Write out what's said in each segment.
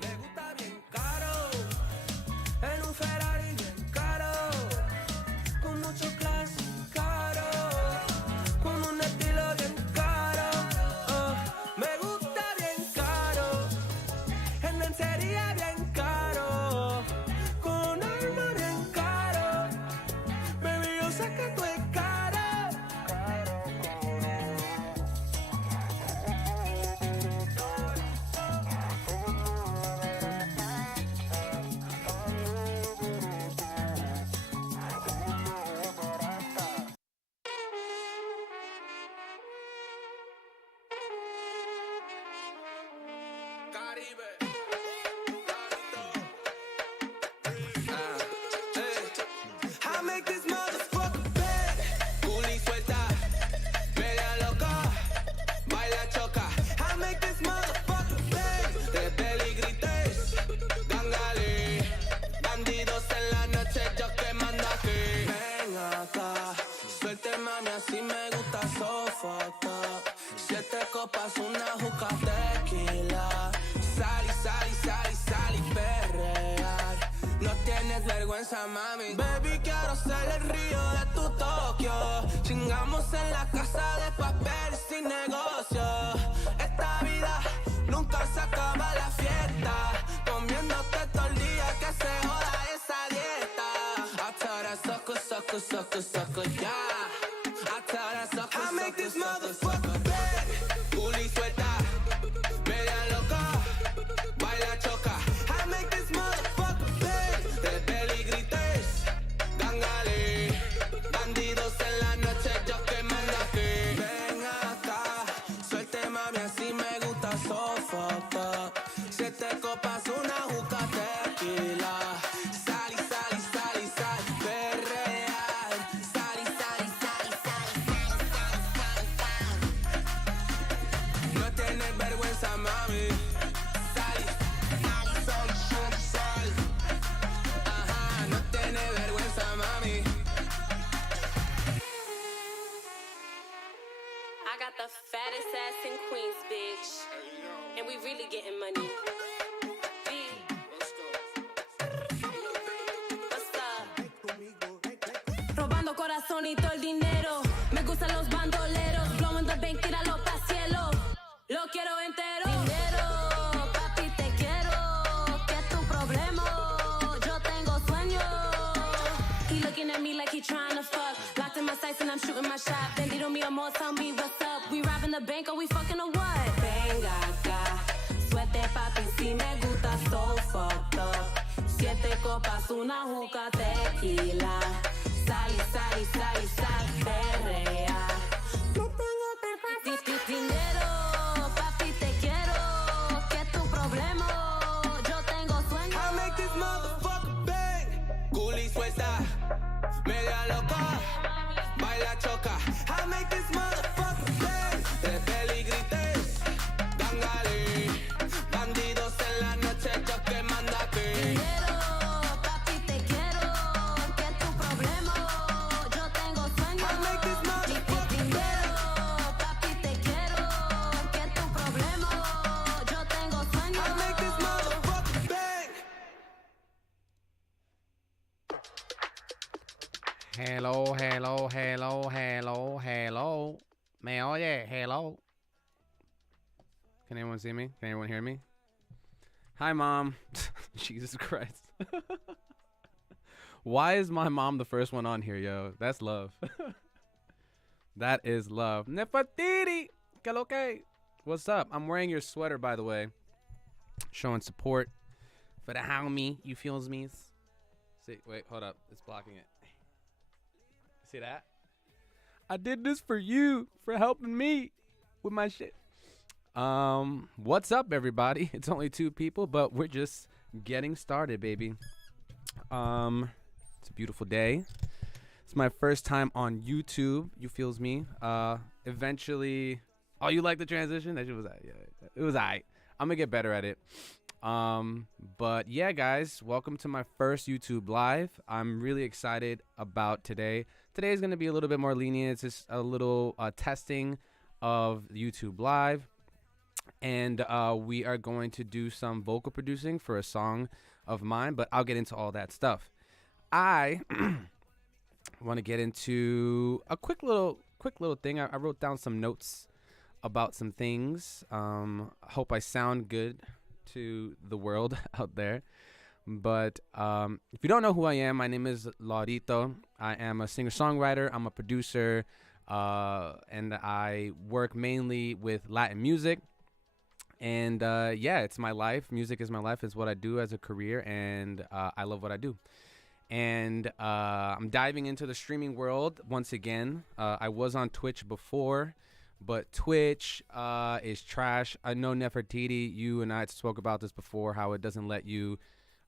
Me gusta bien caro, en un Ferrari bien caro, con mucho clase caro, con un estilo bien caro. Me gusta bien caro, en lencería bien caro, con alma bien caro. Baby, yo sé que tú es caro. Caribe, I make this motherfucker bad. Culi suelta, media loca, baila choca. I make this motherfucker bad. De peligrites, gangale, bandidos en la noche, yo que mando aquí. Ven acá, suelte mami, así me gusta sofocar. 7 copas, una juca tequila. Sal y perrear. No tienes vergüenza, mami. Baby, quiero ser el río de tu Tokio. Chingamos en la casa de papel sin negocio. Esta vida nunca se acaba la fiesta. Comiéndote todo el día que se joda esa dieta. I tell that sucker, yeah. I tell that sucker, I make this motherfucker bad. Culi suelta, media loca, baila choca. I make this motherfucker bad. De peligrites, gangale, bandidos en la noche, yo que mando aquí. Ven acá, suelte mami, así me gusta sofocar. 7 copas, una juca tequila. Sal, perrear. Sal. No tienes vergüenza, mami. Sal. Ajá, no tienes vergüenza, mami. I got the fattest ass in Queens, bitch. And we really getting money. B. What's up? Robando corazón y todo el dinero. Me gustan los bandoleros. Blowing the bank, tíralo pa' cielo. Lo quiero entero. Dinero, papi, te quiero. ¿Qué es tu problema? Yo tengo sueño. He looking at me like he trying to fuck. Locked in my sights and I'm shooting my shot. Bendito mi amor, tell me what's up. We robbing the bank or we fucking or what? Venga acá, suerte papi, si me gusta so fucked up. 7 copas, una juca tequila. Sal, perrea. No tengo dinero, papi, te quiero. ¿Qué es tu problema? Yo tengo sueño. I make this motherfucker bang. Culi suelta, media loca, baila choca. I make this motherfucker bang. De peligrites, gangale, bandidos en la noche, yo que mando aquí. Dinero, papi, te quiero. ¿Qué es tu problema? Yo tengo sueño. I make this motherfucker Dinero, bang. papi, te quiero. ¿Qué es tu problema? Yo tengo sueño. I make this motherfucker bang. Hello. Me oye, hello. Can anyone see me? Can anyone hear me? Hi, Mom. Jesus Christ. Why is my mom the first one on here, yo? That's love. That is love. Nefertiti. Que lo que? What's up? I'm wearing your sweater, by the way. Showing support for the homie. You feels me? See, wait, hold up. It's blocking it. See that? I did this for you, for helping me with my shit. What's up, everybody? It's only 2 people, but we're just getting started, baby. It's a beautiful day. It's my first time on YouTube. You feels me? Eventually. Oh, you like the transition? That shit was yeah, it was alright. I'm gonna get better at it. But yeah, guys, welcome to my first YouTube live. I'm really excited about today. Today is gonna be a little bit more lenient. It's just a little testing of YouTube live. And we are going to do some vocal producing for a song of mine, but I'll get into all that stuff. I want to get into a quick little thing. I wrote down some notes about some things. Hope I sound good to the world out there. But if you don't know who I am, my name is Laurito. I am a singer-songwriter. I'm a producer, and I work mainly with Latin music. And yeah, it's my life. Music is my life. It's what I do as a career, and I love what I do. And I'm diving into the streaming world once again. I was on Twitch before, but Twitch is trash. I know Nefertiti, you and I spoke about this before, how it doesn't let you,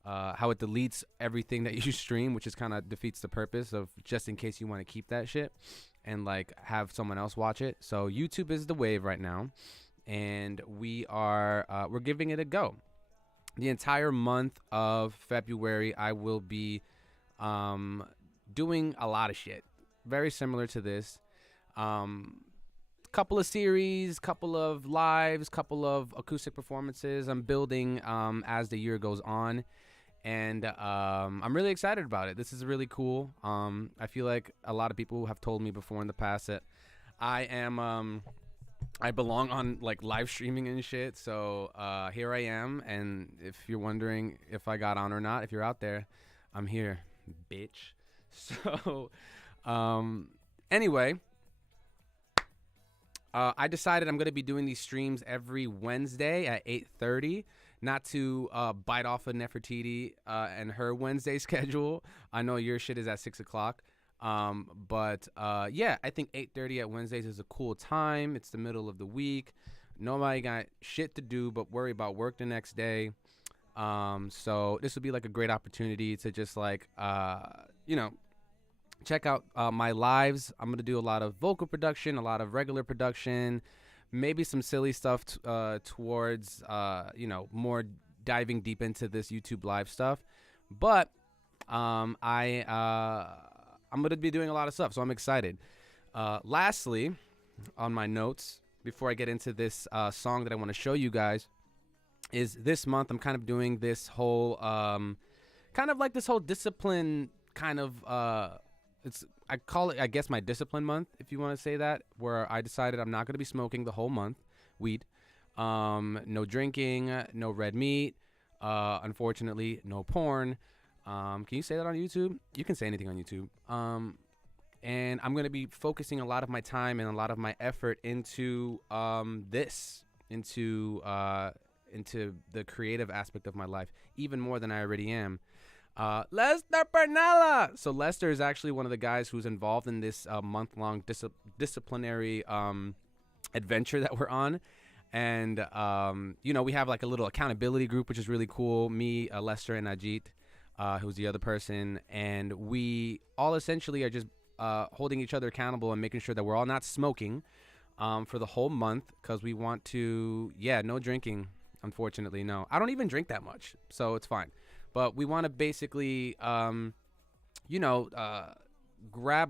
how it deletes everything that you stream, which is kind of defeats the purpose of just in case you want to keep that shit and like have someone else watch it. So YouTube is the wave right now. And we're giving it a go. The entire month of February, I will be doing a lot of shit, very similar to this. Couple of series, couple of lives, couple of acoustic performances. I'm building as the year goes on, and I'm really excited about it. This is really cool. I feel like a lot of people have told me before in the past that I belong on like live streaming and shit. So here I am. And if you're wondering if I got on or not, if you're out there, I'm here, bitch. So anyway, I decided I'm going to be doing these streams every Wednesday at 8:30. Not to bite off of Nefertiti and her Wednesday schedule. I know your shit is at 6 o'clock. But yeah, I think 8:30 at Wednesdays is a cool time. It's the middle of the week. Nobody got shit to do but worry about work the next day. So this would be like a great opportunity to just like, check out my lives. I'm going to do a lot of vocal production, a lot of regular production, maybe some silly stuff towards, more diving deep into this YouTube live stuff. But I'm going to be doing a lot of stuff, so I'm excited. Lastly, on my notes, before I get into this song that I want to show you guys, is this month I'm kind of doing this whole, discipline kind of, I call it, I guess, my discipline month, if you want to say that, where I decided I'm not going to be smoking the whole month, weed, no drinking, no red meat, unfortunately, no porn. Can you say that on YouTube? You can say anything on YouTube. And I'm going to be focusing a lot of my time and a lot of my effort into into the creative aspect of my life, even more than I already am. Lester Pernella. So Lester is actually one of the guys who's involved in this month-long disciplinary adventure that we're on. And, we have like a little accountability group, which is really cool. Me, Lester, and Ajit. Who's the other person, and we all essentially are just holding each other accountable and making sure that we're all not smoking for the whole month, because we want to, no drinking, unfortunately, no. I don't even drink that much, so it's fine. But we want to basically, grab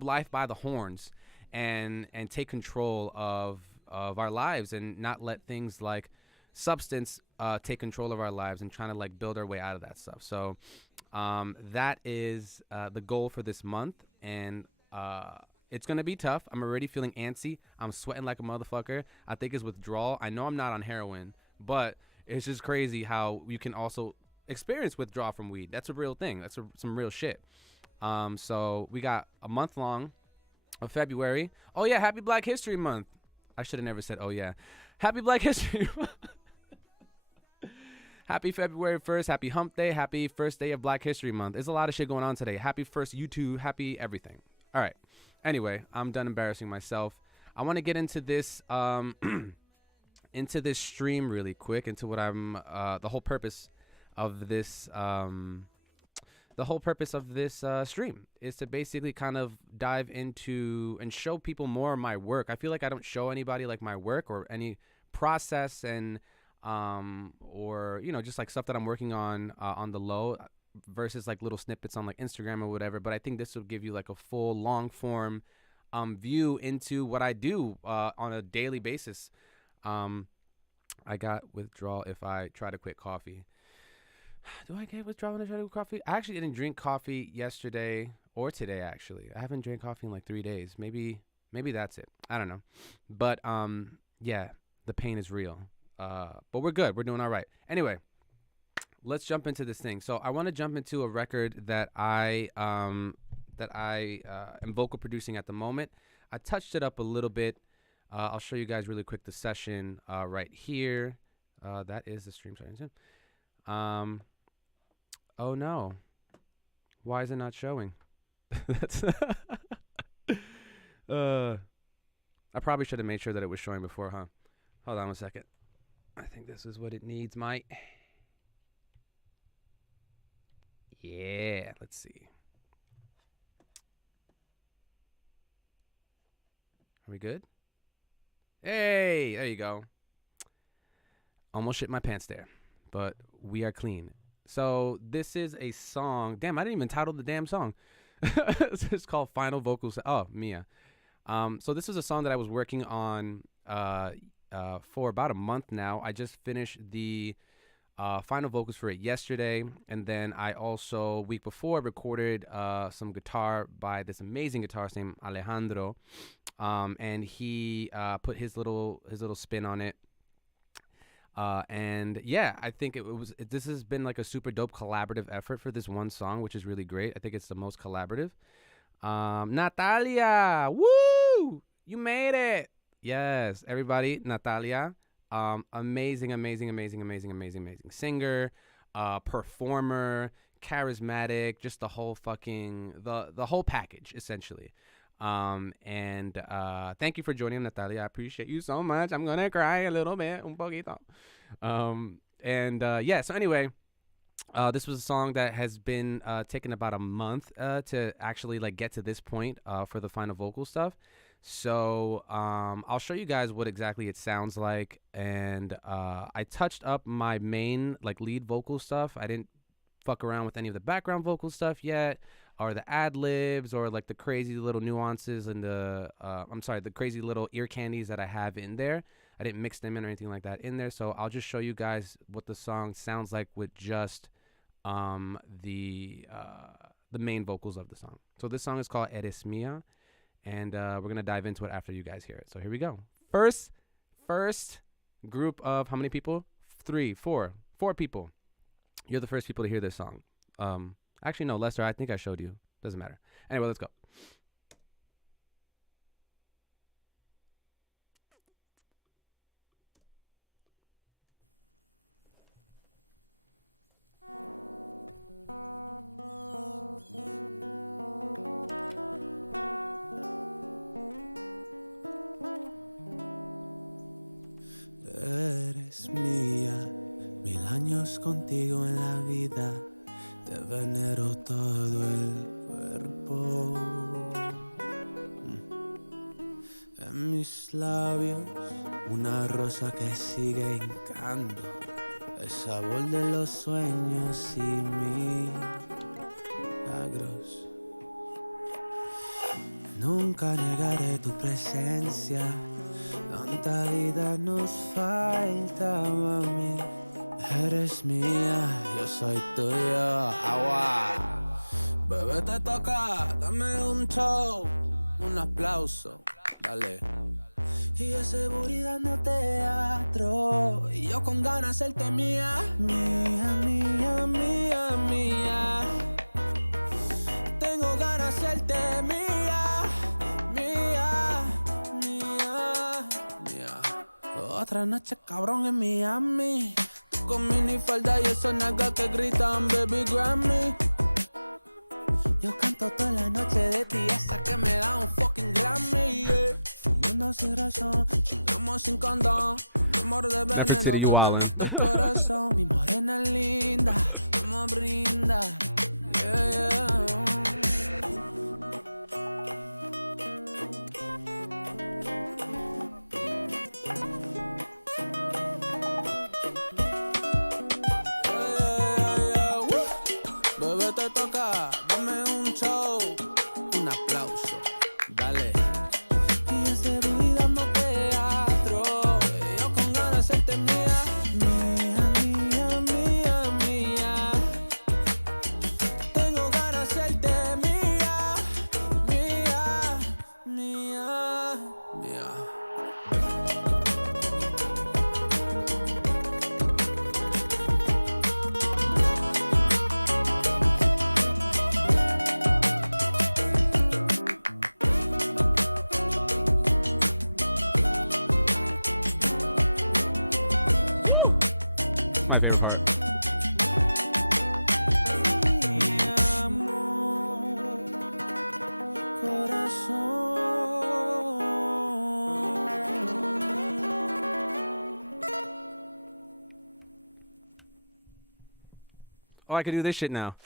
life by the horns and take control of our lives and not let things like substance take control of our lives and trying to like build our way out of that stuff. So that is the goal for this month, and it's gonna be tough. I'm already feeling antsy. I'm sweating like a motherfucker. I think it's withdrawal. I know I'm not on heroin, but it's just crazy how you can also experience withdrawal from weed. That's a real thing. That's some real shit. So we got a month long of February. Oh yeah, happy Black History Month. I should have never said oh yeah. Happy Black History Month. Happy February 1st. Happy Hump Day. Happy first day of Black History Month. There's a lot of shit going on today. Happy first YouTube. Happy everything. All right. Anyway, I'm done embarrassing myself. I want to get into this into this stream really quick, into what I'm the whole purpose of this stream is to basically kind of dive into and show people more of my work. I feel like I don't show anybody like my work or any process and or just like stuff that I'm working on the low versus like little snippets on like Instagram or whatever. But I think this will give you like a full long form view into what I do on a daily basis. I got withdrawal if I try to quit coffee. Do I get withdrawal when I try to quit coffee? I actually didn't drink coffee yesterday or today, actually. I haven't drank coffee in like 3 days. Maybe that's it. I don't know. But, yeah, the pain is real. But we're good. We're doing all right. Anyway, let's jump into this thing. So I want to jump into a record that I am vocal producing at the moment. I touched it up a little bit. I'll show you guys really quick the session right here. That is the stream starting soon. Oh no, why is it not showing? That's I probably should have made sure that it was showing before, huh? Hold on 1 second. I think this is what it needs, Mike. Yeah, let's see. Are we good? Hey, there you go. Almost shit my pants there, but we are clean. So this is a song. Damn, I didn't even title the damn song. It's called Final Vocals. Oh, Mia. So this is a song that I was working on for about a month now. I just finished the final vocals for it yesterday, and then I also week before recorded some guitar by this amazing guitarist named Alejandro, and he put his little spin on it. And yeah, I think this has been like a super dope collaborative effort for this one song, which is really great. I think it's the most collaborative. Natalia, woo! You made it. Yes, everybody, Natalia. Amazing singer, performer, charismatic, just the whole fucking the whole package essentially. And thank you for joining, Natalia. I appreciate you so much. I'm gonna cry a little bit, un poquito. Yeah. So anyway, this was a song that has been taken about a month to actually like get to this point for the final vocal stuff. So I'll show you guys what exactly it sounds like, and I touched up my main like lead vocal stuff. I didn't fuck around with any of the background vocal stuff yet, or the ad libs, or like the crazy little nuances and the crazy little ear candies that I have in there. I didn't mix them in or anything like that in there. So I'll just show you guys what the song sounds like with just the main vocals of the song. So this song is called Eres Mía, and we're gonna dive into it after you guys hear it. So here we go. First group of how many people? 4 people. You're the first people to hear this song. Actually, no, Lester, I think I showed you. Doesn't matter. Anyway, let's go. Eres mía, 1000 años contigo en la vida. Te venero todo el cuerpo. En mis labios, una rosa que sigue hincando el sabor de los sueños y milagros. Nunca negaré tu presencia. Tanta vida nos falta, mami. Eres mía, yo soy tuyo, agua. Bebé, te toca, dame un show, un aplauso, dale. Y de seguridad no teatro, y yo con ganas de hacerte mía. Mía, mía, mía, mía. Tengo ganas de hacerte mía, mía, mía, mía. Otra noche cabrón en Miami, con minifalda y esos nalgas que gritan baby Grammy. Yo canto toda la noche de ti hasta que me da un fucking Grammy, yeah. Fumando sin razón, chingamos sin condón, un amor de veneno que me mata el corazón. Mi morena linda, vamos a brindar, yeah, yeah. Te toca, dame un show, un aplauso, dale. Y ese vida no teatro, yo con ganas de hacerte mía. Oh, I can do this shit now.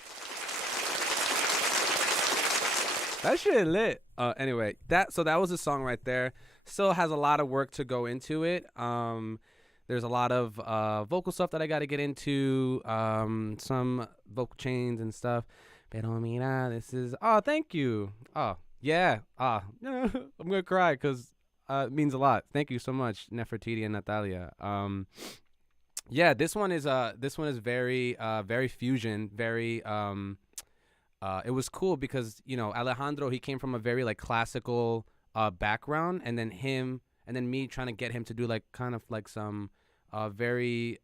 That shit lit. Anyway, that was a song right there. Still has a lot of work to go into it. There's a lot of vocal stuff that I got to get into. Some vocal chains and stuff. Pero mira, this is. Oh, thank you. Oh, yeah. I'm gonna cry because it means a lot. Thank you so much, Nefertiti and Natalia. Yeah, this one is very very fusion, very it was cool because, you know, Alejandro, he came from a very like classical background, and then me trying to get him to do like kind of like some very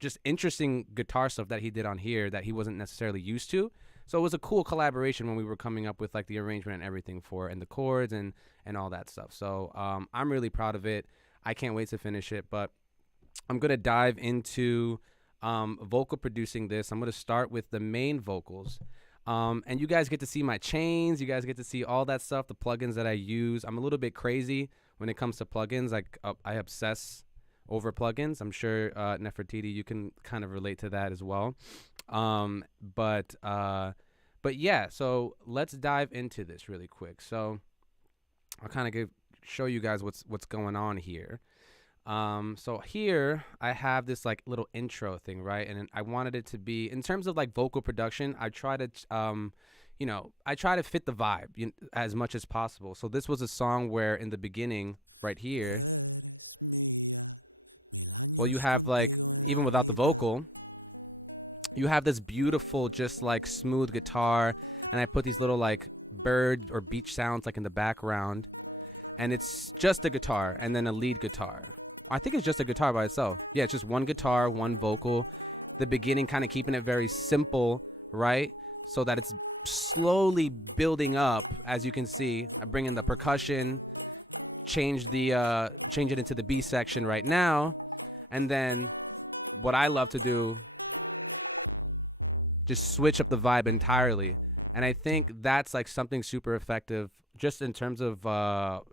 just interesting guitar stuff that he did on here that he wasn't necessarily used to. So it was a cool collaboration when we were coming up with like the arrangement and everything for and the chords and all that stuff. So I'm really proud of it. I can't wait to finish it, but I'm gonna dive into vocal producing this. I'm gonna start with the main vocals, and you guys get to see my chains. You guys get to see all that stuff, the plugins that I use. I'm a little bit crazy when it comes to plugins. Like I obsess over plugins. I'm sure Nefertiti, you can kind of relate to that as well. But yeah. So let's dive into this really quick. So I'll kind of show you guys what's going on here. So here I have this like little intro thing, right? And I wanted it to be, in terms of like vocal production, I try to, I try to fit the vibe as much as possible. So this was a song where in the beginning right here, well, you have like, even without the vocal, you have this beautiful, just like smooth guitar. And I put these little like bird or beach sounds like in the background. And it's just a guitar and then a lead guitar. I think it's just a guitar by itself. Yeah, it's just one guitar, one vocal. The beginning kind of keeping it very simple, right? So that it's slowly building up, as you can see. I bring in the percussion, change it into the B section right now, and then what I love to do, just switch up the vibe entirely. And I think that's like something super effective just in terms of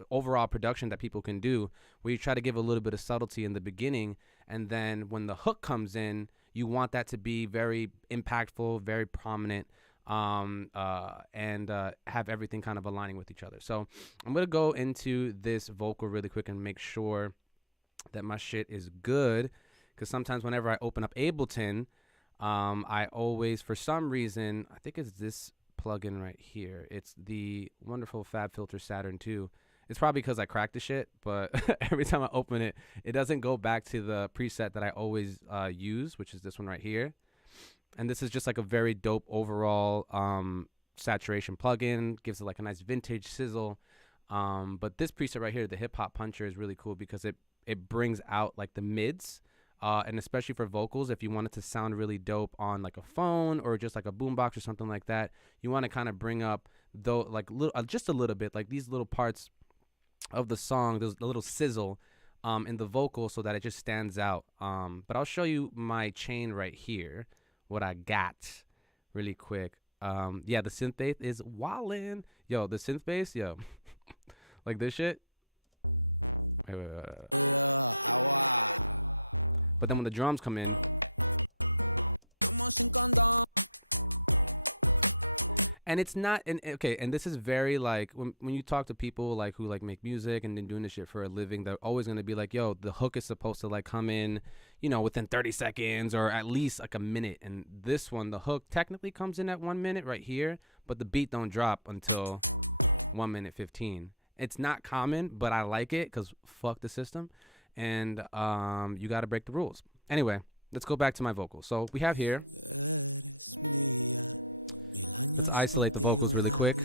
overall production that people can do, where you try to give a little bit of subtlety in the beginning, and then when the hook comes in, you want that to be very impactful, very prominent, and have everything kind of aligning with each other. So I'm going to go into this vocal really quick and make sure that my shit is good, because sometimes whenever I open up Ableton, I always, for some reason, I think it's this plugin right here. It's the wonderful Fab Filter Saturn 2. It's probably because I cracked the shit, but every time I open it, it doesn't go back to the preset that I always use, which is this one right here. And this is just like a very dope overall saturation plugin. Gives it like a nice vintage sizzle. But this preset right here, the Hip Hop Puncher, is really cool because it brings out like the mids. And especially for vocals, if you want it to sound really dope on like a phone or just like a boombox or something like that, you want to kind of bring up though like just a little bit, like these little parts of the song, there's a little sizzle in the vocal so that it just stands out. But I'll show you my chain right here, what I got really quick. Yeah, the synth bass is wildin'. Yo, the synth bass, yo, like this shit. Wait. But then when the drums come in, and it's not, and okay, and this is very like when you talk to people like who like make music and then doing this shit for a living, they're always gonna be like, yo, the hook is supposed to like come in, you know, within 30 seconds or at least like a minute. And this one, the hook technically comes in at 1 minute right here, but the beat don't drop until 1 minute 15. It's not common, but I like it because fuck the system. And you got to break the rules. Anyway, let's go back to my vocals. So we have here, let's isolate the vocals really quick.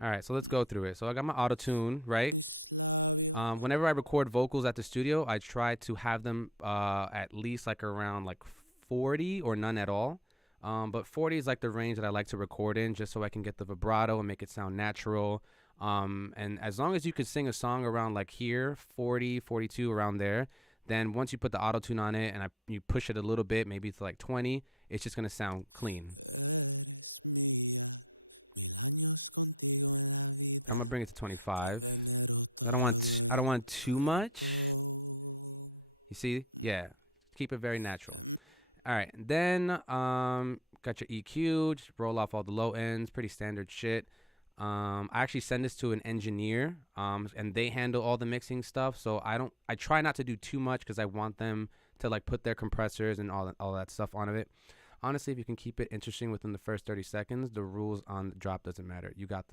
All right, so let's go through it. So I got my auto-tune, right? Whenever I record vocals at the studio, I try to have them at least like around like 40 or none at all. But 40 is like the range that I like to record in, just so I can get the vibrato and make it sound natural. And as long as you could sing a song around like here, 40, 42, around there, then once you put the auto-tune on it and you push it a little bit, maybe to like 20, it's just going to sound clean. Mil años contigo en la vida. I'm gonna bring it to 25. I I don't want too much. You see? Yeah. Keep it very natural. All right. Then got your EQ. Just roll off all the low ends. Pretty standard shit. I actually send this to an engineer, and they handle all the mixing stuff. So I try not to do too much because I want them to like put their compressors and all that stuff on it. Honestly, if you can keep it interesting within the first 30 seconds, the rules on the drop doesn't matter. You got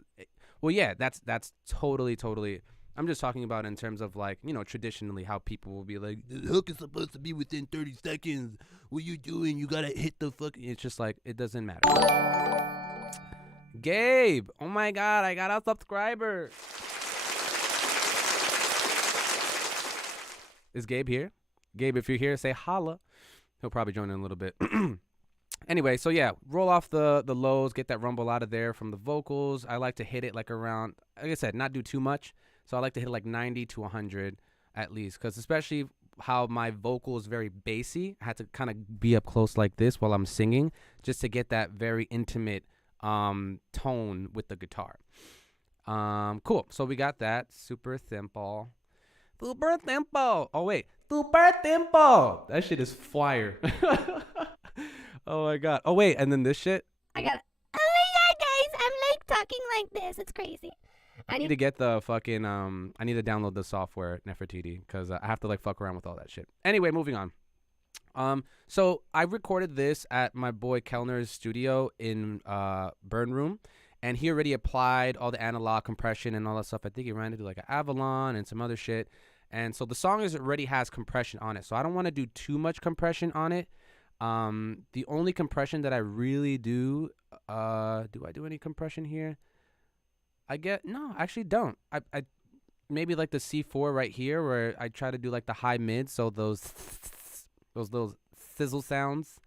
well, yeah, that's totally. I'm just talking about in terms of like, you know, traditionally how people will be like, the hook is supposed to be within 30 seconds. What you doing? You gotta hit the fuck. It's just like, it doesn't matter. Gabe, oh my God, I got a subscriber. Is Gabe here? Gabe, if you're here, say holla. He'll probably join in a little bit. Anyway, so yeah, roll off the lows, get that rumble out of there from the vocals. I like to hit it like around, like I said, not do too much. So I like to hit like 90 to 100 at least, because especially how my vocal is very bassy, I had to kind of be up close like this while I'm singing just to get that very intimate tone with the guitar. Cool. So we got that. Super simple. Super simple. Oh, wait. Super simple. That shit is fire. Oh my God. Oh wait, and then this shit. I got. Oh my God, guys! I'm like talking like this. It's crazy. I need to get the fucking I need to download the software Nefertiti because I have to like fuck around with all that shit. Anyway, moving on. So I recorded this at my boy Kellner's studio in Burn Room, and he already applied all the analog compression and all that stuff. I think he ran into like an Avalon and some other shit, and so the song already has compression on it. So I don't want to do too much compression on it. The only compression that I really do I do any compression here? No, I actually don't. I maybe like the C4 right here where I try to do like the high mid, so those little sizzle sounds,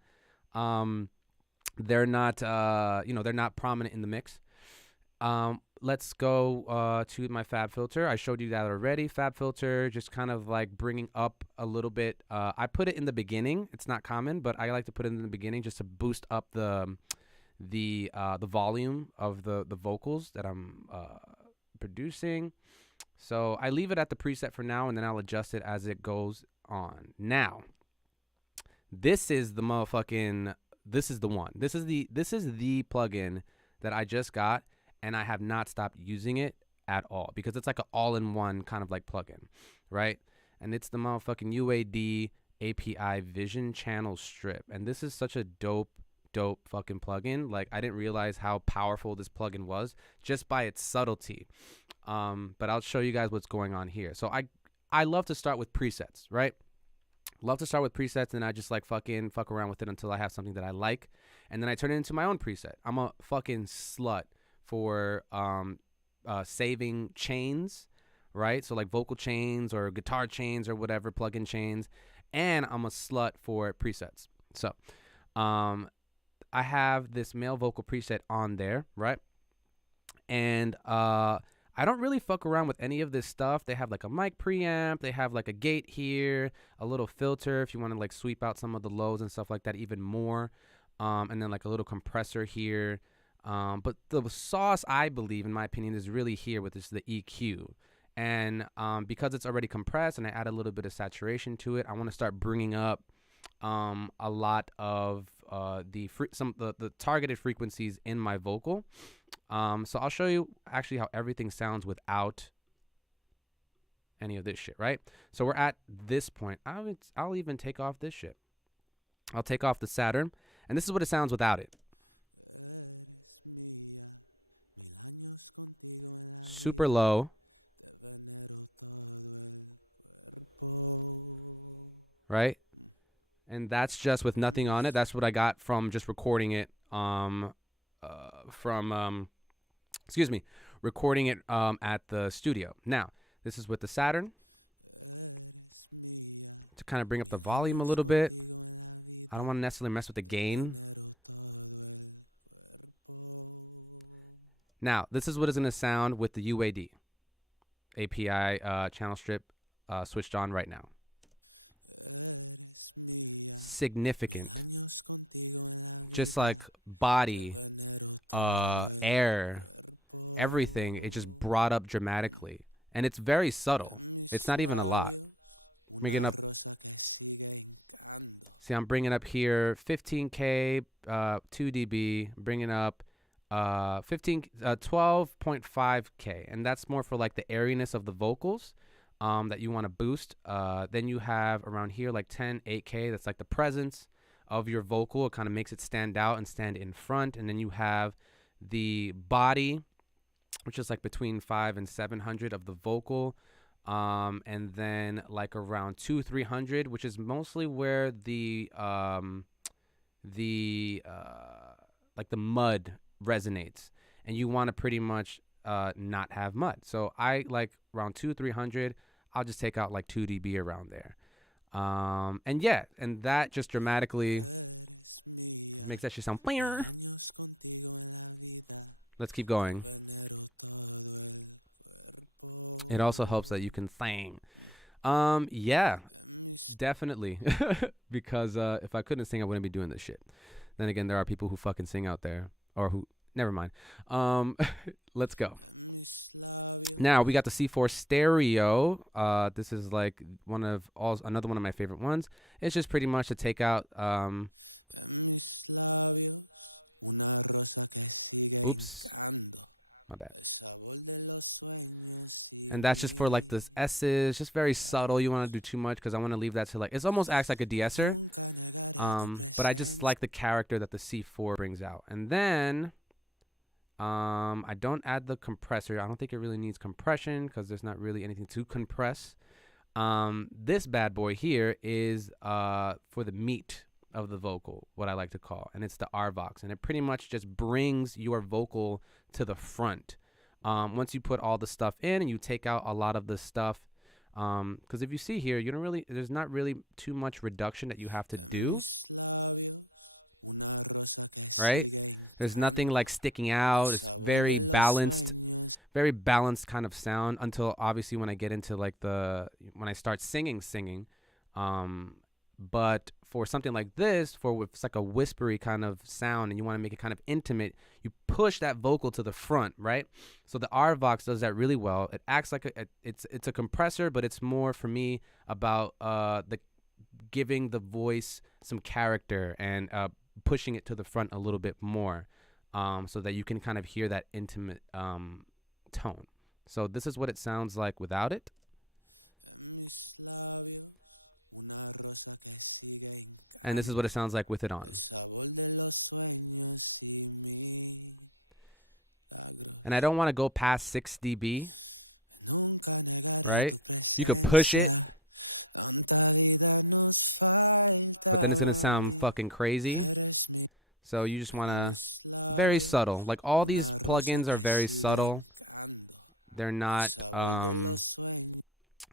they're not they're not prominent in the mix. Let's go to my fab filter. I showed you that already. Fab filter, just kind of like bringing up a little bit. I put it in the beginning. It's not common, but I like to put it in the beginning just to boost up the volume of the vocals that I'm producing. So I leave it at the preset for now, and then I'll adjust it as it goes on. Now, this is the motherfucking. This is the one. This is the plugin that I just got. And I have not stopped using it at all because it's like an all-in-one kind of like plugin, right? And it's the motherfucking UAD API Vision Channel Strip. And this is such a dope fucking plugin. Like, I didn't realize how powerful this plugin was just by its subtlety. But I'll show you guys what's going on here. So I love to start with presets, right? Love to start with presets, and I just like fuck around with it until I have something that I like. And then I turn it into my own preset. I'm a fucking slut for saving chains, right? So like vocal chains or guitar chains or whatever, plugin chains. And I'm a slut for presets. So I have this male vocal preset on there, right? And I don't really fuck around with any of this stuff. They have like a mic preamp. They have like a gate here, a little filter if you want to like sweep out some of the lows and stuff like that even more. And then like a little compressor here. But the sauce, I believe, in my opinion, is really here with the EQ. And because it's already compressed and I add a little bit of saturation to it, I want to start bringing up a lot of the targeted frequencies in my vocal. So I'll show you actually how everything sounds without any of this shit, right? So we're at this point. I'll even take off this shit. I'll take off the Saturn, and this is what it sounds without it. Super low. Right? And that's just with nothing on it. That's what I got from just recording it recording it at the studio. Now, this is with the Saturn. To kind of bring up the volume a little bit. I don't want to necessarily mess with the gain. Now, this is what it's going to sound with the UAD API channel strip switched on right now. Eres mía. significant. Mil años contigo en la Just vida. like body, Te venero todo el air, cuerpo. everything, it just brought up dramatically. And it's very subtle. En mis It's not even a lot. labios, Bringing una up, rosa que sigue hincando. see, I'm bringing up here 15K, 2 dB, bringing up 12.5K. And that's more for like the airiness of the vocals that you want to boost. Then you have around here like 10, 8K. That's like the presence of your vocal. It kind of makes it stand out and stand in front. And then you have the body, which is like between 5 and 700 of the vocal. And then like around 300, which is mostly where the like the mud resonates, and you want to pretty much not have mud. So I like around 300. I'll just take out like 2 dB around there. And yeah, and that just dramatically makes that shit sound. Let's keep going. It also helps that you can sing. Yeah, definitely. Because if I couldn't sing, I wouldn't be doing this shit. Then again, there are people who fucking sing out there, or who, never mind. Let's go. Now we got the C4 stereo. This is like another one of my favorite ones. It's just pretty much to take out oops. My bad. And that's just for like this S's, just very subtle. You want to do too much because I want to leave that to like, it almost acts like a de-esser. But I just like the character that the C4 brings out. And then I don't add the compressor. I don't think it really needs compression because there's not really anything to compress. This bad boy here is for the meat of the vocal, what I like to call, and it's the RVox, and it pretty much just brings your vocal to the front. Once you put all the stuff in and you take out a lot of the stuff, because if you see here, you don't really, there's not really too much reduction that you have to do, right? There's nothing like sticking out. It's very balanced kind of sound until obviously when I get into like when I start singing. But for something like this, it's like a whispery kind of sound and you want to make it kind of intimate, you push that vocal to the front, right? So the RVox does that really well. It acts like it's a compressor, but it's more for me about giving the voice some character and pushing it to the front a little bit more, so that you can kind of hear that intimate tone. So this is what it sounds like without it. And this is what it sounds like with it on. And I don't want to go past 6 dB, right? You could push it, but then it's going to sound fucking crazy. So you just want to, very subtle. Like all these plugins are very subtle. They're not,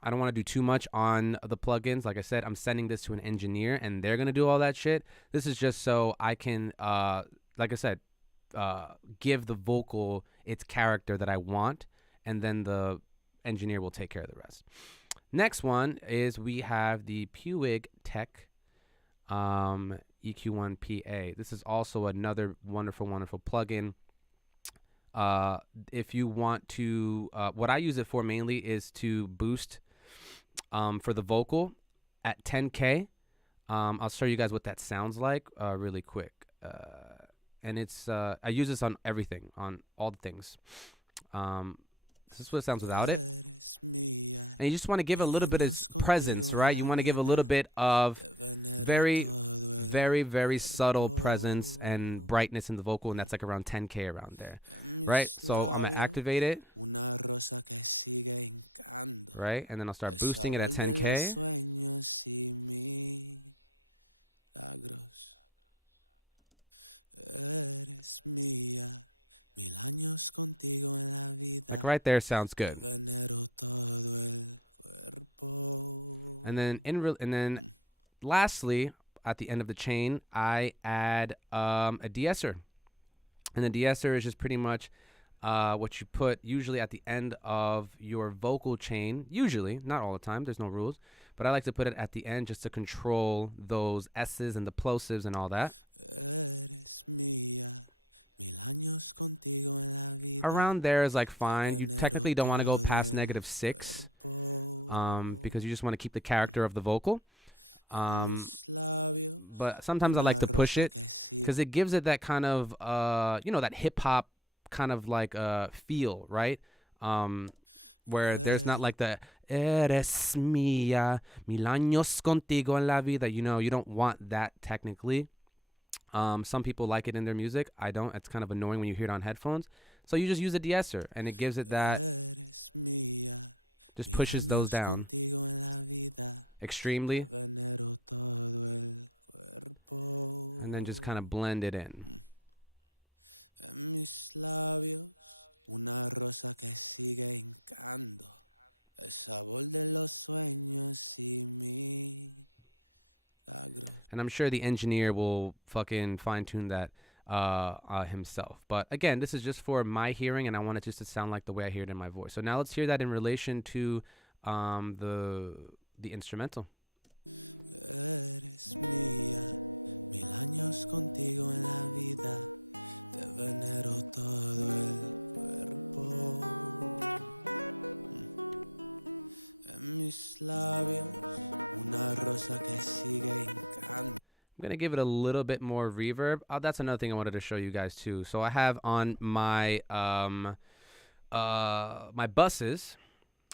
I don't want to do too much on the plugins. Like I said, I'm sending this to an engineer and they're going to do all that shit. This is just so I can, like I said, give the vocal its character that I want, and then the engineer will take care of the rest. Next one is we have the Puig Tech EQ1 PA. This is also another wonderful, wonderful plugin. If you want to, what I use it for mainly is to boost for the vocal at 10K. I'll show you guys what that sounds like really quick. And it's, I use this on everything, on all the things. This is what it sounds without it. And you just want to give a little bit of presence, right? You want to give a little bit of very, very, very subtle presence and brightness in the vocal, and that's like around 10K around there, right? So I'm going to activate it, right? And then I'll start boosting it at 10K. Like right there sounds good. And then lastly, at the end of the chain, I add a de-esser. And the de-esser is just pretty much what you put usually at the end of your vocal chain. Usually, not all the time. There's no rules. But I like to put it at the end just to control those S's and the plosives and all that. Eres mía, 1000 años contigo en la vida. Around there is like fine. You technically don't want to go past -6 because you just want to keep the character of the vocal. But sometimes I like to push it because it gives it that kind of, that hip hop kind of like feel, right? Where there's not like the eres mía, 1000 años contigo en la vida. You don't want that technically. Some people like it in their music. I don't. It's kind of annoying when you hear it on headphones. So you just use a de-esser, and it gives it that. Just pushes those down extremely, and then just kind of blend it in. En mis labios, una rosa que sigue hincando el sabor de los sueños y milagros. And I'm sure the engineer will fucking fine-tune that himself. But again, this is just for my hearing, and I want it just to sound like the way I hear it in my voice. So now let's hear that in relation to the instrumental. Eres mía, 1000 años contigo en la vida. Te venero todo el cuerpo. En mis labios, una rosa que sigue hincando. I'm going to give it a little bit more reverb. That's another thing I wanted to show you guys too. So I have on my my buses.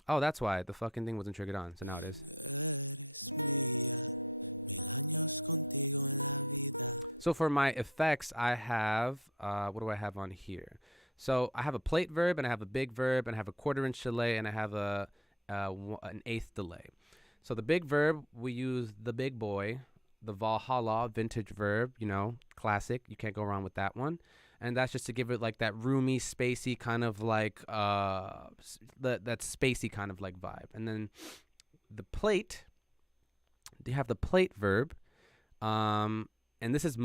Oh, that's why the fucking thing wasn't triggered on. So now it is. Eres mía, 1000 años contigo en la vida. So for my effects, I have, what do I have on here? So I have a plate verb, and I have a big verb, and I have a 1/4 inch delay, and I have an 1/8 delay. So the big verb, we use the big boy, the Valhalla vintage verb, classic. You can't go wrong with that one. And that's just to give it like that roomy, spacey kind of like, that spacey kind of like vibe. And then the plate, you have the plate verb. And this is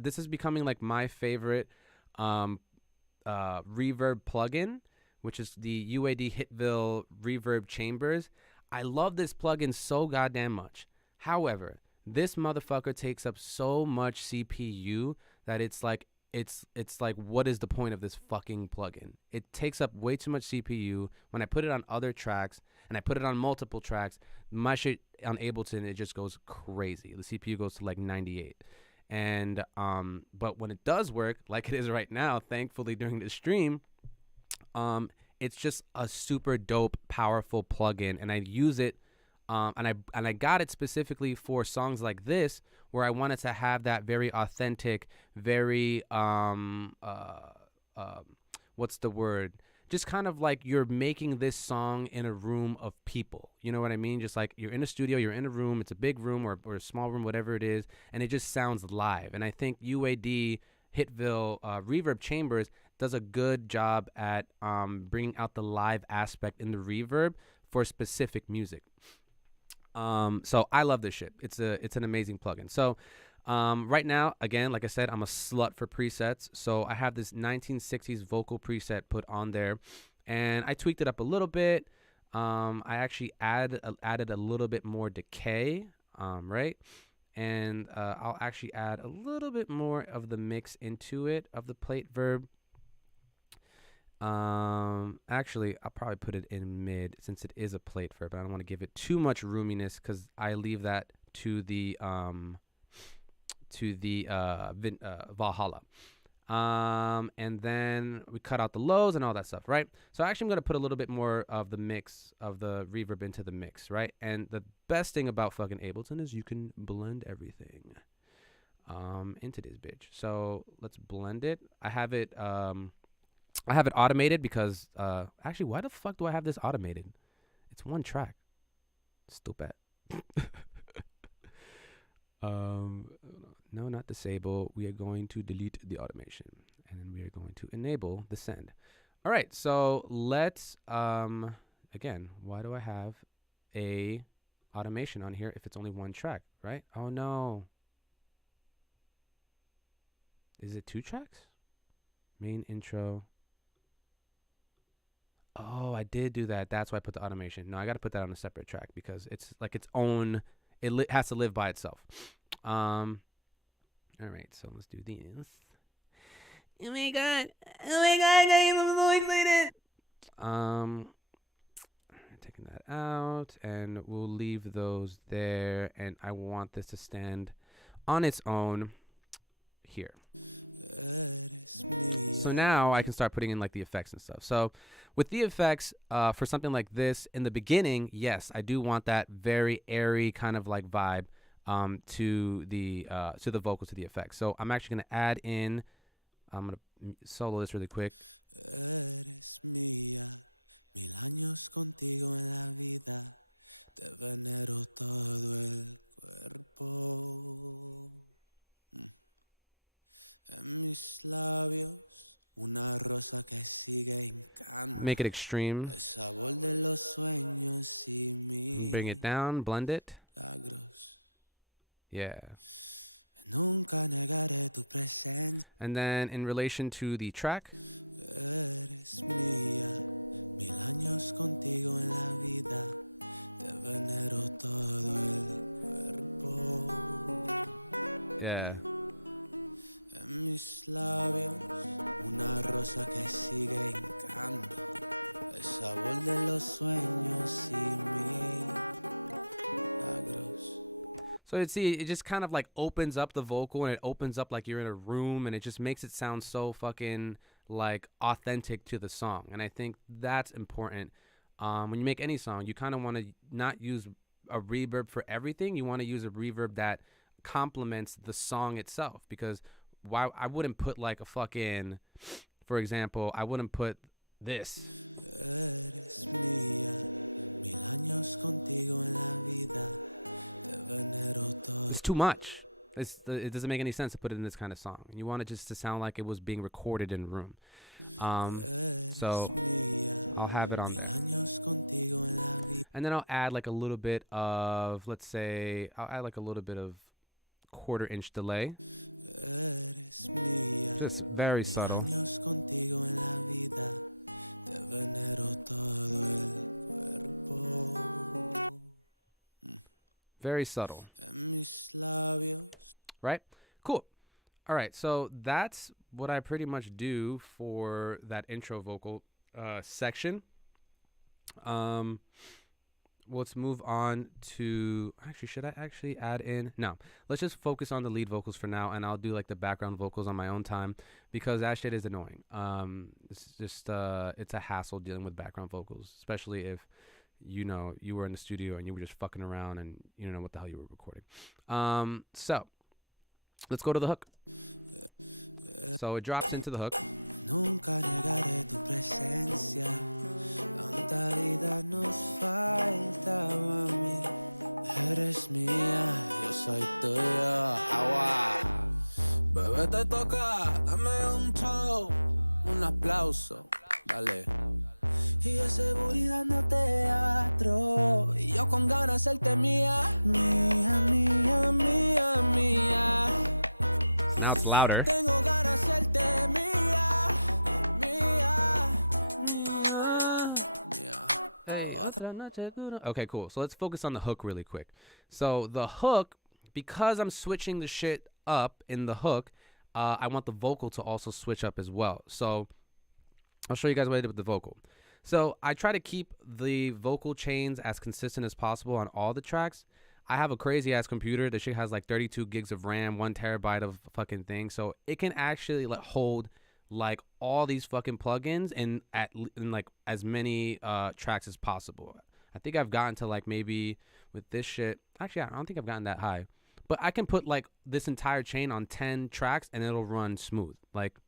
this is becoming like my favorite reverb plugin, which is the UAD Hitville Reverb Chambers. I love this plugin so goddamn much. However, this motherfucker takes up so much CPU that it's like, what is the point of this fucking plugin? It takes up way too much CPU. When I put it on other tracks, and I put it on multiple tracks, my shit on Ableton, it just goes crazy. The CPU goes to like 98. And but when it does work, like it is right now, thankfully during the stream, it's just a super dope, powerful plugin, and I use it. And I got it specifically for songs like this, where I wanted to have that very authentic, very what's the word? Just kind of like you're making this song in a room of people. You know what I mean? Just like you're in a studio, you're in a room, it's a big room or a small room, whatever it is, and it just sounds live. And I think UAD Hitville Reverb Chambers does a good job at bringing out the live aspect in the reverb for specific music. So I love this shit. It's an amazing plugin. So right now, again, like I said, I'm a slut for presets. So I have this 1960s vocal preset put on there, and I tweaked it up a little bit. I actually added a little bit more decay, right? And I'll actually add a little bit more of the mix into it of the plate verb. Actually, I'll probably put it in mid since it is a plate verb, but I don't want to give it too much roominess because I leave that to the Valhalla. And then we cut out the lows and all that stuff, right? So actually I'm going to put a little bit more of the mix of the reverb into the mix, right? And the best thing about fucking Ableton is you can blend everything into this bitch. So let's blend it. I have it automated because actually, why the fuck do I have this automated? It's one track. Stupid. No, not disable. We are going to delete the automation, and then we are going to enable the send. All right, so let's again, why do I have a automation on here if it's only one track, right? Oh no. Is it 2 tracks? Main intro. Oh, I did do that. That's why I put the automation. No, I got to put that on a separate track because it's like its own. It has to live by itself. All right, so let's do these. Oh my god! Oh my god, guys, I'm so excited. Taking that out, and we'll leave those there. And I want this to stand on its own here. So now I can start putting in like the effects and stuff. So with the effects, for something like this in the beginning, yes, I do want that very airy kind of like vibe to the vocals, to the effects. So I'm actually gonna add in. I'm gonna solo this really quick. Eres mía, 1000 años contigo en la vida, te venero todo el cuerpo. En mis labios, una rosa que sigue hincando. Make it extreme. El sabor de los sueños y mi Bring it down, blend it. milagros. Yeah. Nunca negaré tu presencia. And then in relation to the track, Eres mía, 1000 años contigo en la vida, te venero todo el cuerpo. yeah. En mis labios, una rosa que sigue hincando, el sabor de los sueños y milagros. So you see, it just kind of like opens up the vocal, and it opens up like you're in a room, and it just makes it sound so fucking like authentic to the song. And I think that's important. When you make any song, you kind of want to not use a reverb for everything. You want to use a reverb that complements the song itself, because why I wouldn't put like a fucking, for example, I wouldn't put this. Eres mía, 1000 años contigo en la vida, te venero todo. It's too much. It doesn't make any sense to put it in this kind of song. You want it just to sound like it was being recorded in a room. So I'll have it on there. And then I'll add like a little bit of, let's say, I'll add like a little bit of 1/4 inch delay. Just very subtle. Very subtle. Right? Cool. All right, so that's what I pretty much do for that intro vocal section. Let's move on to, actually, should I actually add in? No, let's just focus on the lead vocals for now, and I'll do like the background vocals on my own time, because that shit is annoying. It's just, it's a hassle dealing with background vocals, especially if, you know, you were in the studio and you were just fucking around and you don't know what the hell you were recording. So let's go to the hook. So it drops into the hook. Nunca negaré tu presencia. Tanta vida nos falta, mami. Eres mía, yo soy tuya. Agua. Bebé, te toca, dame un show, un aplauso, dale. Y yo seguridad no teatro. Y yo con ganas de serte mía. Mía, mía, mía, mía. Now it's louder. Tengo ganas de serte mía. Mía, mía, mía. Okay, cool. So let's focus on the hook really quick. So the hook, because I'm switching the shit up in the hook, I want the vocal to also switch up as well. So I'll show you guys what I did with the vocal. So I try to keep the vocal chains as consistent as possible on all the tracks. I have a crazy ass computer. The shit has like 32 gigs of RAM, 1 terabyte of fucking thing. So it can actually hold like all these fucking plugins in like as many tracks as possible. I think I've gotten to like maybe with this shit. Actually, I don't think I've gotten that high. But I can put like this entire chain on 10 tracks and it'll run smooth. Like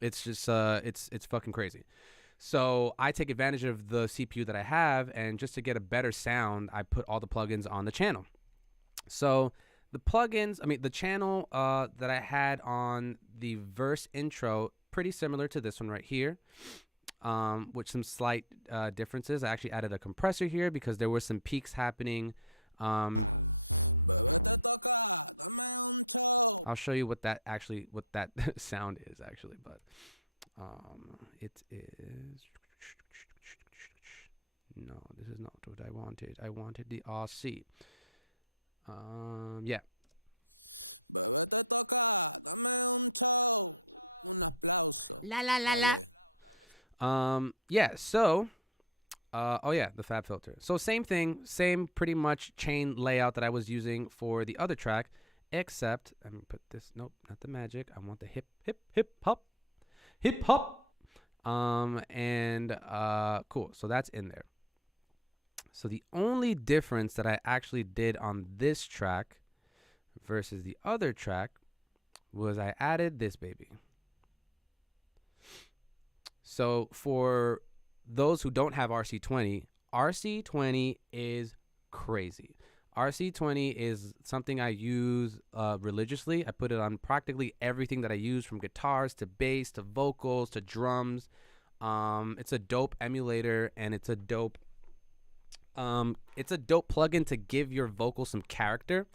it's just it's fucking crazy. So I take advantage of the CPU that I have, and just to get a better sound, I put all the plugins on the channel. So the plugins, the channel that I had on the verse intro, pretty similar to this one right here, with some slight differences. I actually added a compressor here because there were some peaks happening. I'll show you what that sound is actually, but it is No, this is not what I wanted. I wanted the RC. Yeah. Bebé, te toca, dame un show, un aplauso. Yeah, so oh yeah, the fab filter. So same thing, same pretty much chain layout that I was using for the other track, except let me put this, nope, not the magic. I want the hip hop. And cool. So that's in there. So the only difference that I actually did on this track versus the other track was I added this baby. So for those who don't have RC20, RC20 is crazy. RC20 is something I use religiously. I put it on practically everything that I use, from guitars to bass to vocals to drums. It's a dope emulator, and it's a dope plugin to give your vocal some character,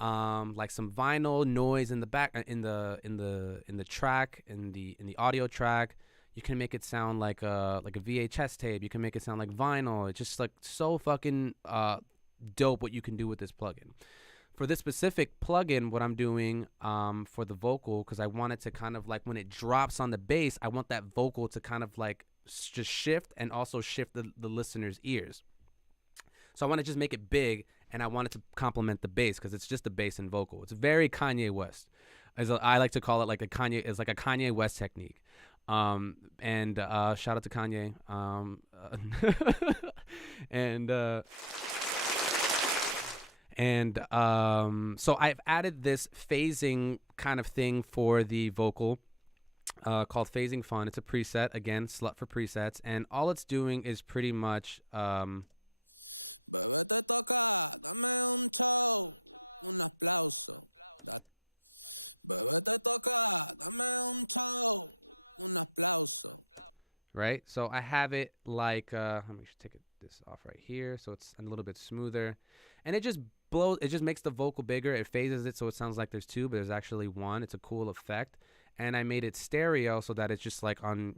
like some vinyl noise in the back, in the track, in the audio track. You can make it sound like a VHS tape. You can make it sound like vinyl. It's just like so fucking dope what you can do with this plugin. For this specific plugin, what I'm doing for the vocal, because I want it to kind of like when it drops on the bass, I want that vocal to kind of like just shift and also shift the listener's ears. So I want to just make it big, and I want it to complement the bass, because it's just the bass and vocal. It's very Kanye West. I like to call it like a Kanye West technique. And shout out to Kanye. So I've added this phasing kind of thing for the vocal, called Phasing Fun. It's a preset, again, slut for presets, and all it's doing is pretty much Bebé, te toca, dame un show, un aplauso. Bebé, te toca, dame un show, un aplauso. Right? So I have it like, let me take this off right here so it's a little bit smoother. And it just makes the vocal bigger. It phases it so it sounds like there's two, but there's actually one. It's a cool effect. And I made it stereo so that it's just like on,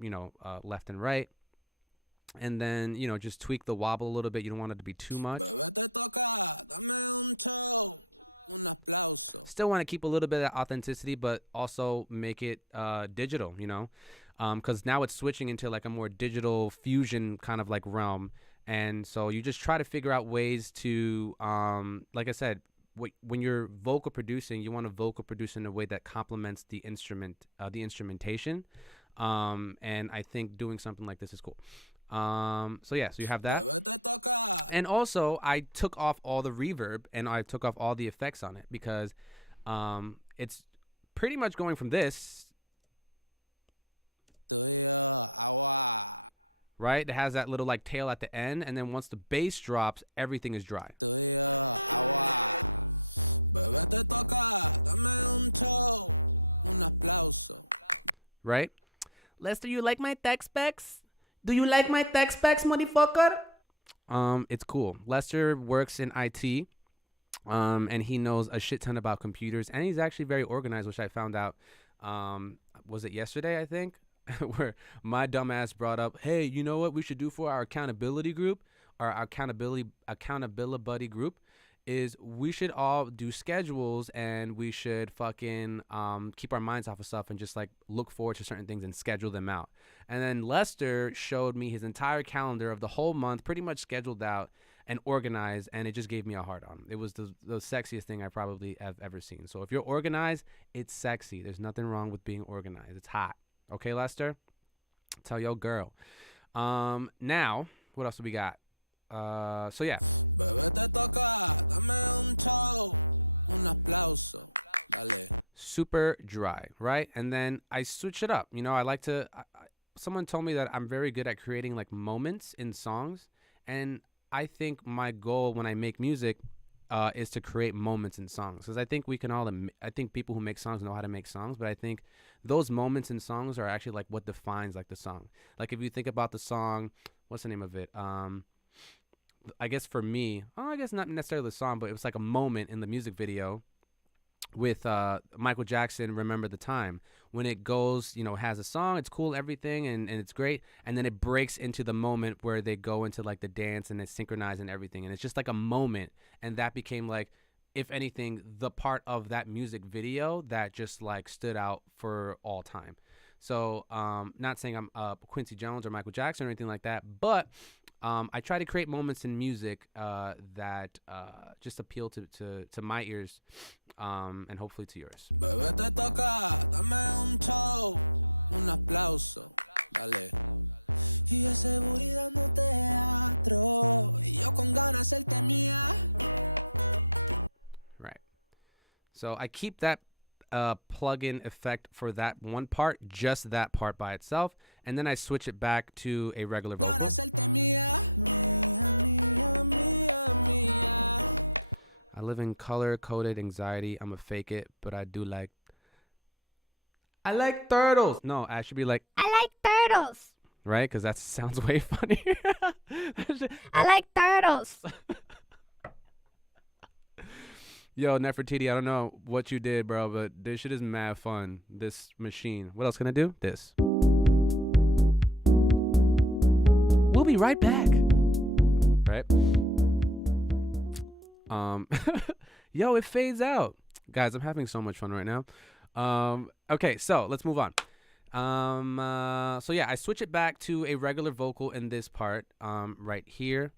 left and right. And then, just tweak the wobble a little bit. You don't want it to be too much. Bebé, te toca, dame un show, un aplauso. Still want to keep a little bit of authenticity, but also make it digital, because now it's switching into like a more digital fusion kind of like realm. And so you just try to figure out ways to, like I said, when you're vocal producing, you want to vocal produce in a way that complements the instrumentation. And I think doing something like this is cool. So yeah, so you have that. And also I took off all the reverb and I took off all the effects on it, because it's pretty much going from this, right? It has that little like tail at the end, and then once the bass drops, everything is dry. Right? Lester, you like my tech specs? Do you like my tech specs, motherfucker? It's cool. Lester works in IT, and he knows a shit ton about computers, and he's actually very organized, which I found out, was it yesterday, I think, where my dumbass brought up, hey, you know what we should do for our accountability group, our accountability buddy group, is we should all do schedules, and we should fucking keep our minds off of stuff and just like look forward to certain things and schedule them out. And then Lester showed me his entire calendar of the whole month, pretty much scheduled out and organized, and it just gave me a hard on. It was the sexiest thing I probably have ever seen. So if you're organized, it's sexy. There's nothing wrong with being organized. It's hot. Okay, Lester? Tell your girl. Now, what else do we got? So yeah. Bebé, te toca, dame un show, un aplauso. Dale. Super dry, right? And then I switch it up. I like to, someone told me that I'm very good at creating like moments in songs. And I think my goal when I make music is to create moments in songs. Because I think we can all, I think people who make songs know how to make songs. But I think those moments in songs are actually like what defines like the song. Like if you think about the song, what's the name of it? I guess for me, I guess not necessarily the song, but it was like a moment in the music video with Michael Jackson, Remember the Time. When it goes, has a song, it's cool, everything, and it's great. And then it breaks into the moment where they go into like the dance and they synchronize and everything. And it's just like a moment. And that became like, if anything, the part of that music video that just like stood out for all time. So not saying I'm Quincy Jones or Michael Jackson or anything like that, but I try to create moments in music that just appeal to my ears and hopefully to yours. Bebé, te toca, dame un show, un aplauso, dale. Y ese booty dando teatro, y yo con ganas hacerte mía. Right. So I keep that plug-in effect for that one part, just that part by itself, and then I switch it back to a regular vocal. Ganas hacerte mía, mía, mía, mía, mía. I live in color-coded anxiety. I'm a fake it, but I like turtles. No, I should be like, I like turtles. right? Because that sounds way funnier. I like turtles. Yo, Nefertiti, I don't know what you did, bro, but this shit is mad fun. This machine. What else can I do? This. We'll be right back. Right? Yo, it fades out. Guys, I'm having so much fun right now. Okay, so let's move on. So yeah, I switch it back to a regular vocal in this part, right here.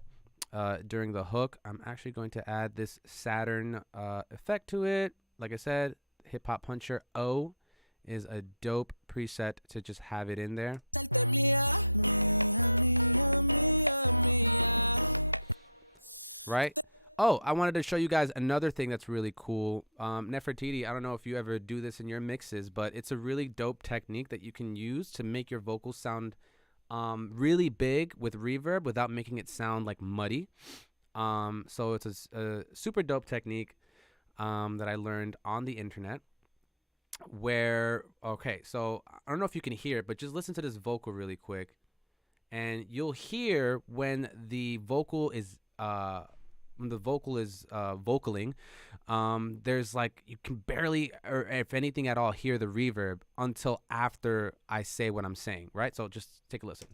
During the hook, I'm actually going to add this Saturn effect to it. Like I said, Hip Hop Puncher O is a dope preset to just have it in there. Right? Oh, I wanted to show you guys another thing that's really cool. Nefertiti, I don't know if you ever do this in your mixes, but it's a really dope technique that you can use to make your vocals sound really big with reverb without making it sound like muddy. So it's a super dope technique that I learned on the internet where, okay, so I don't know if you can hear it, but just listen to this vocal really quick. And you'll hear when the vocal is vocaling, there's like, you can barely, or if anything at all, hear the reverb until after I say what I'm saying, right? So just take a listen.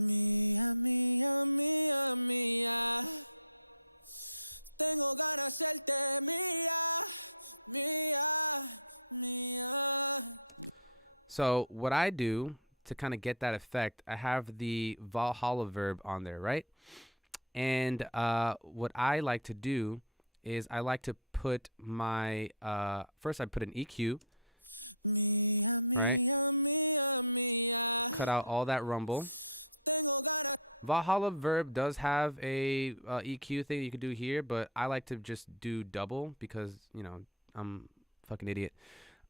Mía, mía, mía, mía. Tengo ganas hacerte mía, mía, mía. So what I do to kind of get that effect, I have the Valhalla verb on there, right? And what I like to do is I like to put my, first I put an EQ, Mía, right? mía, mía, mía. Cut out all that rumble. Tengo ganas. Valhalla verb does have a EQ thing you could do here, but I like to just do double because, I'm a fucking idiot.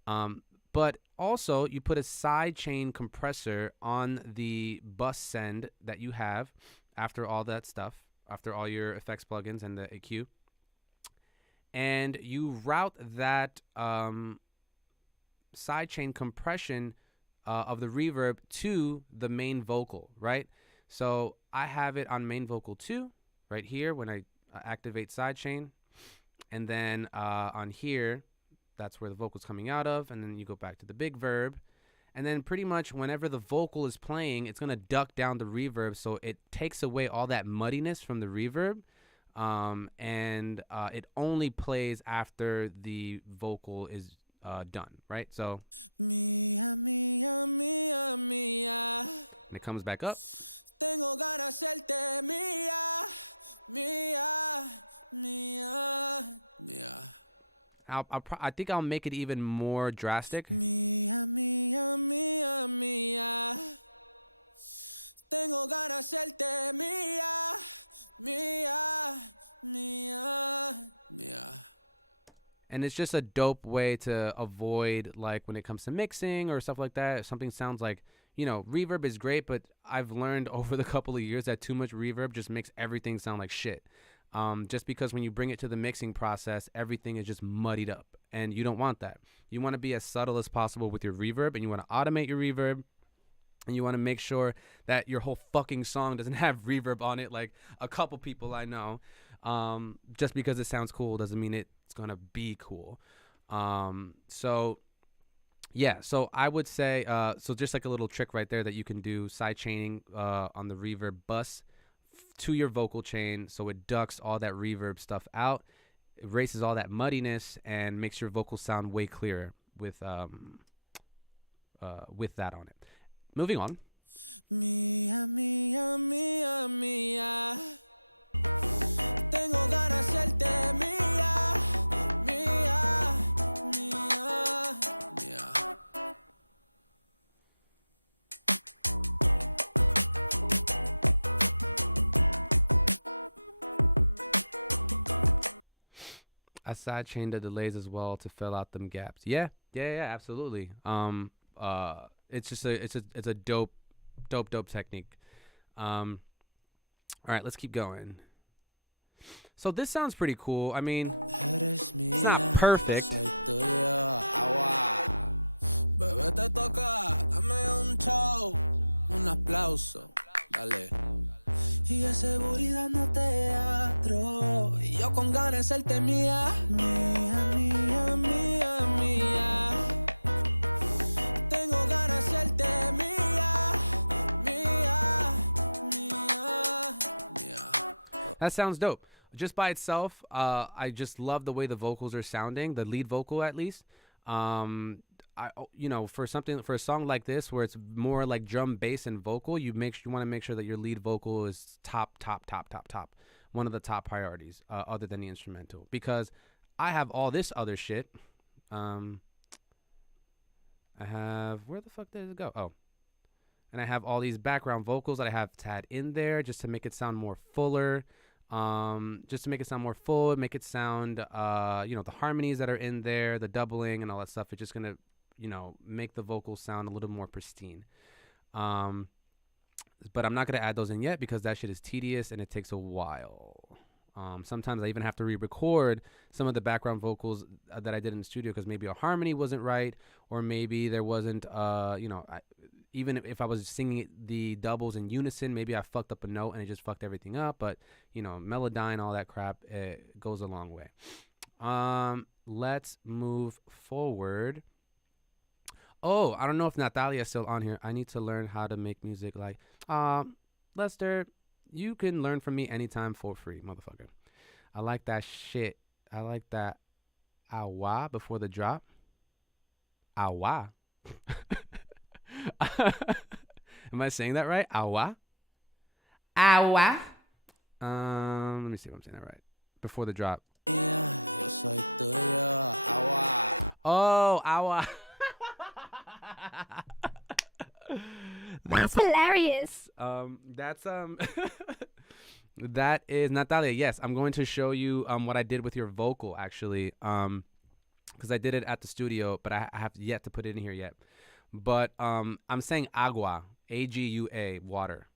But also you put a sidechain compressor on the bus send that you have after all that stuff, after all your effects plugins and the EQ. And you route that sidechain compression of the reverb to the main vocal, right? So I have it on main vocal 2 right here when I activate sidechain. And then on here, that's where the vocal's coming out of. And then you go back to the big verb. And then pretty much whenever the vocal is playing, it's going to duck down the reverb. So it takes away all that muddiness from the reverb. And it only plays after the vocal is done, right? So Mía, mía, mía, mía. and it comes back up. Tengo ganas hacerte mía, mía, mía, mía. I think I'll make it even more drastic. Mía, mía, mía, mía. Tengo ganas hacerte mía, mía, mía, mía. And it's just a dope way to avoid, like, when it comes to mixing or stuff like that, if something sounds like, reverb is great, but I've learned over the couple of years that too much reverb just makes everything sound like shit. Just because when you bring it to the mixing process, everything is just muddied up, and you don't want that. You want to be as subtle as possible with your reverb, and you want to automate your reverb, and you want to make sure that your whole fucking song doesn't have reverb on it, like a couple people I know. Just because it sounds cool doesn't mean it's gonna be cool. So yeah, so I would say, so just like a little trick right there that you can do, side chaining on the reverb bus to your vocal chain, so it ducks all that reverb stuff out, erases all that muddiness, and makes your vocal sound way clearer with that on it. Moving on. Mía, mía, mía, mía. Tengo ganas de hacerte mía, mía, mía, mía. I sidechained the delays as well to fill out them gaps. Yeah, absolutely. It's just it's a dope technique. All right, let's keep going. So this sounds pretty cool. I mean, it's not perfect. Bebé, te toca, dame un show, un aplauso, dale. Y de seguridad no teatro, y yo con ganas de hacerte mía, mía, mía, mía, mía. Tengo ganas de hacerte mía, mía, mía, mía. That sounds dope. Just by itself, I just love the way the vocals are sounding, the lead vocal at least. For a song like this where it's more like drum, bass, and vocal, you want to make sure that your lead vocal is top, one of the top priorities, other than the instrumental. Because I have all this other shit. I have, where the fuck did it go? Oh, and I have all these background vocals that I have to add in there just to make it sound more fuller. Just to make it sound more full, make it sound, the harmonies that are in there, the doubling and all that stuff. It's just gonna, make the vocals sound a little more pristine. But I'm not gonna add those in yet because that shit is tedious and it takes a while. Sometimes I even have to re-record some of the background vocals that I did in the studio because maybe a harmony wasn't right, or maybe there wasn't, even if I was singing the doubles in unison, maybe I fucked up a note and it just fucked everything up. But, melodyne, all that crap, it goes a long way. Let's move forward. Oh, I don't know if Natalia's still on here. I need to learn how to make music like, Lester, you can learn from me anytime for free, motherfucker. I like that shit. I like that awa before the drop. Awa. Am I saying that right? Awa? Awa? Let me see if I'm saying that right. Before the drop. Yo soy tuyo, agua. Oh, awa. That's hilarious. That is Natalia. Yes, I'm going to show you what I did with your vocal actually. Because I did it at the studio, but I have yet to put it in here yet. But I'm saying agua, A-G-U-A, water,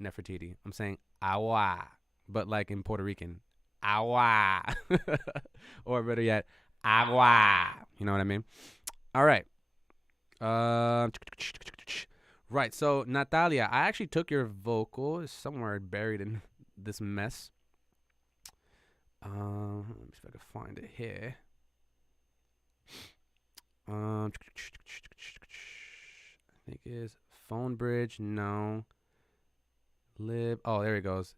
Nefertiti. I'm saying agua, but like in Puerto Rican, agua, or better yet, agua. You know what I mean? All right. Right. So Natalia, I actually took your vocal. It's somewhere buried in this mess. Let me see if I can find it here. I think is phone bridge. No. Lib. Oh, there he goes.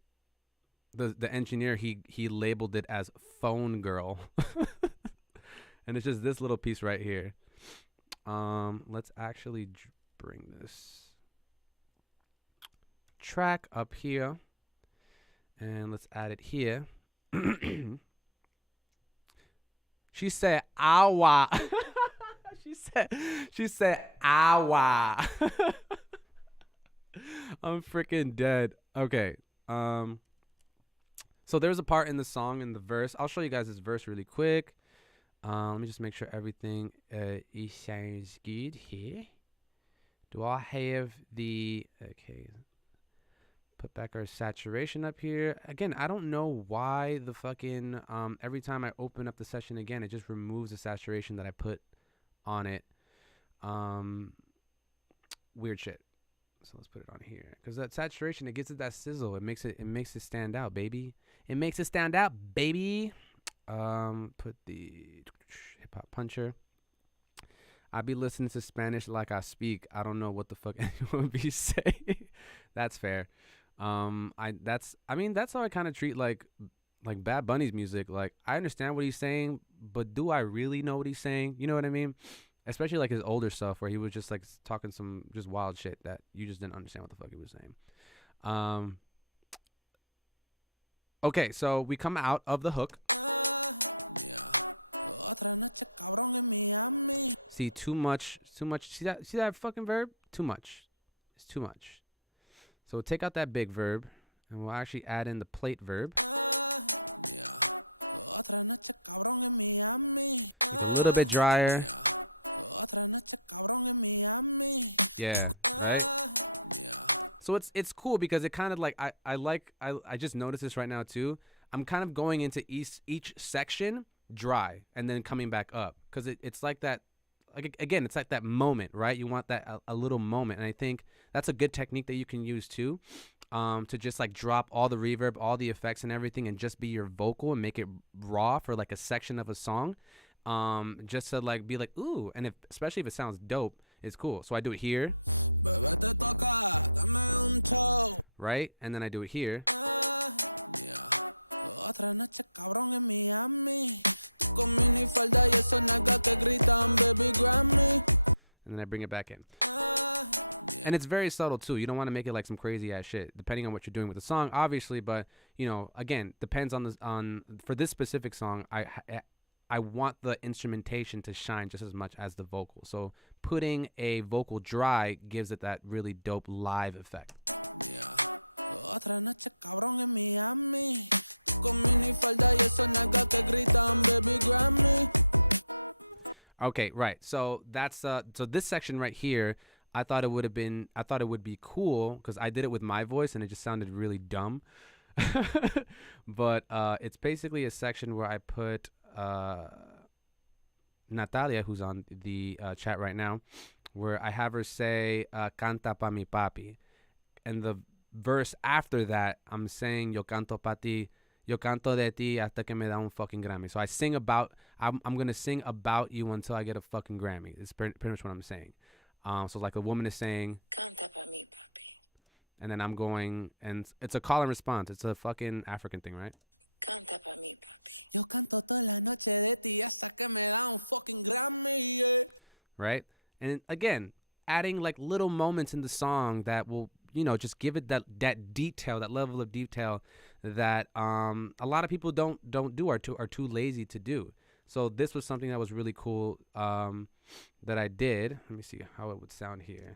The engineer, he labeled it as phone girl. And it's just this little piece right here. Let's actually bring this track up here. And let's add it here. She said awa. She said awa. I'm freaking dead. Okay. So there's a part in the song in the verse. I'll show you guys this verse really quick. Let me just make sure everything sounds good here. Do I have the okay? Put back our saturation up here. Again, I don't know why the fucking every time I open up the session again, it just removes the saturation that I put on it. Weird shit. So let's put it on here because that saturation, it gives it that sizzle. It makes it stand out, baby. It makes it stand out, baby. Put the hip hop puncher. I be listening to Spanish like I speak. I don't know what the fuck anyone be saying. That's fair. That's how I kind of treat like Bad Bunny's music. Like, I understand what he's saying, but do I really know what he's saying? You know what I mean? Especially like his older stuff where he was just like talking some just wild shit that you just didn't understand what the fuck he was saying. Okay, so we come out of the hook. See, too much. See that fucking verb? Too much. It's too much. So we'll take out that big verb, and we'll actually add in the plate verb. It's a little bit drier. Yeah, right? So it's cool because it kind of like, I just noticed this right now too. I'm kind of going into each section dry and then coming back up because it's like that. Like, again, it's like that moment, right? You want that a little moment, and I think that's a good technique that you can use too, to just like drop all the reverb, all the effects and everything, and just be your vocal and make it raw for like a section of a song, just to like be like, ooh, and especially if it sounds dope, it's cool. So I do it here, right, and then I do it here. And then I bring it back in. And it's very subtle too. You don't want to make it like some crazy ass shit, depending on what you're doing with the song, obviously. But you know, again, depends on for this specific song. I want the instrumentation to shine just as much as the vocal. So putting a vocal dry gives it that really dope live effect. Okay, right. So that's so this section right here, I thought it would be cool because I did it with my voice and it just sounded really dumb. But it's basically a section where I put Natalia, who's on the chat right now, where I have her say "Canta pa mi papi," and the verse after that, I'm saying "Yo canto pa ti, yo canto de ti hasta que me da un fucking Grammy." So I sing about, I'm gonna sing about you until I get a fucking Grammy. It's pretty much what I'm saying. So like a woman is saying "Canta pa mi papi," and then I'm going, and it's a call and response. It's a fucking African thing, right? Canta pa mi papi. Yo canto toda la noche de ti hasta que me da un fucking Grammy, yeah. Right? And again, adding like little moments in the song that will, you know, just give it that detail, that level of detail that a lot of people don't do, are too lazy to do. So this was something that was really cool that I did. Let me see how it would sound here.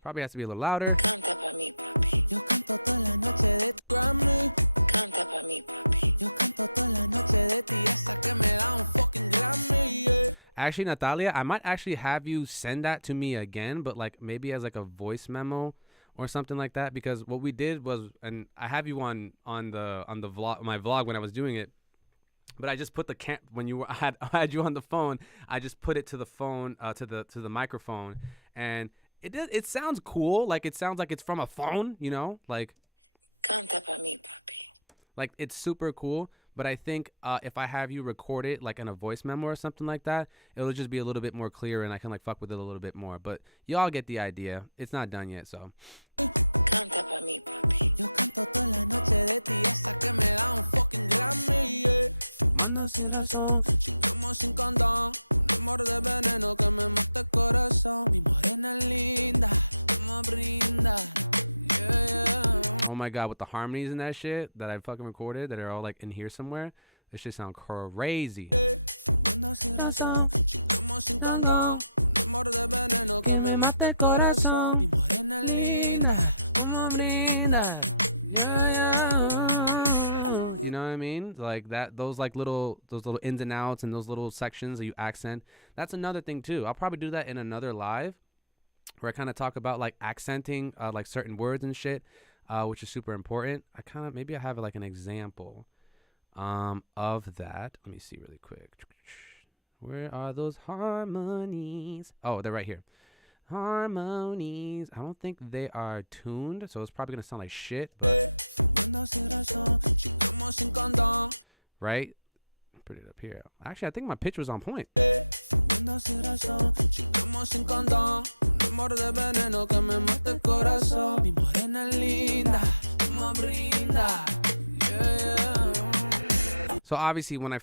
Probably has to be a little louder. Actually, Natalia, I might actually have you send that to me again, but like maybe as like a voice memo or something like that, because what we did was, and I have you on the vlog, my vlog when I was doing it, but I just put the when you were, I had you on the phone, I just put it to the phone, to the microphone, and it sounds cool, like it sounds like it's from a phone, you know, like Canta pa mi papi. Like it's super cool. But I think if I have you record it like in a voice memo or something like that, it'll just be a little bit more clear and I can like fuck with it a little bit more. But y'all get the idea. It's not done yet, so. Canta pa mi papi. Yo canto toda la noche de ti hasta que me da un fucking Grammy, yeah. Fumando sin razón, chingamos sin condón. Un amor de veneno que me mata el corazón. Mi morena linda, como brinda. Yeah, yeah. Oh my god, with the harmonies and that shit that I fucking recorded that are all like in here somewhere, this shit sound crazy. You know what I mean? Like that, those little ins and outs and those little sections that you accent. That's another thing too. I'll probably do that in another live where I kind of talk about like accenting like certain words and shit. Which is super important. Maybe I have like an example of that. Let me see really quick. Where are those harmonies? Oh, they're right here. Harmonies. I don't think they are tuned, so it's probably gonna sound like shit. But Right? Put it up here. Actually, I think my pitch was on point. So obviously when I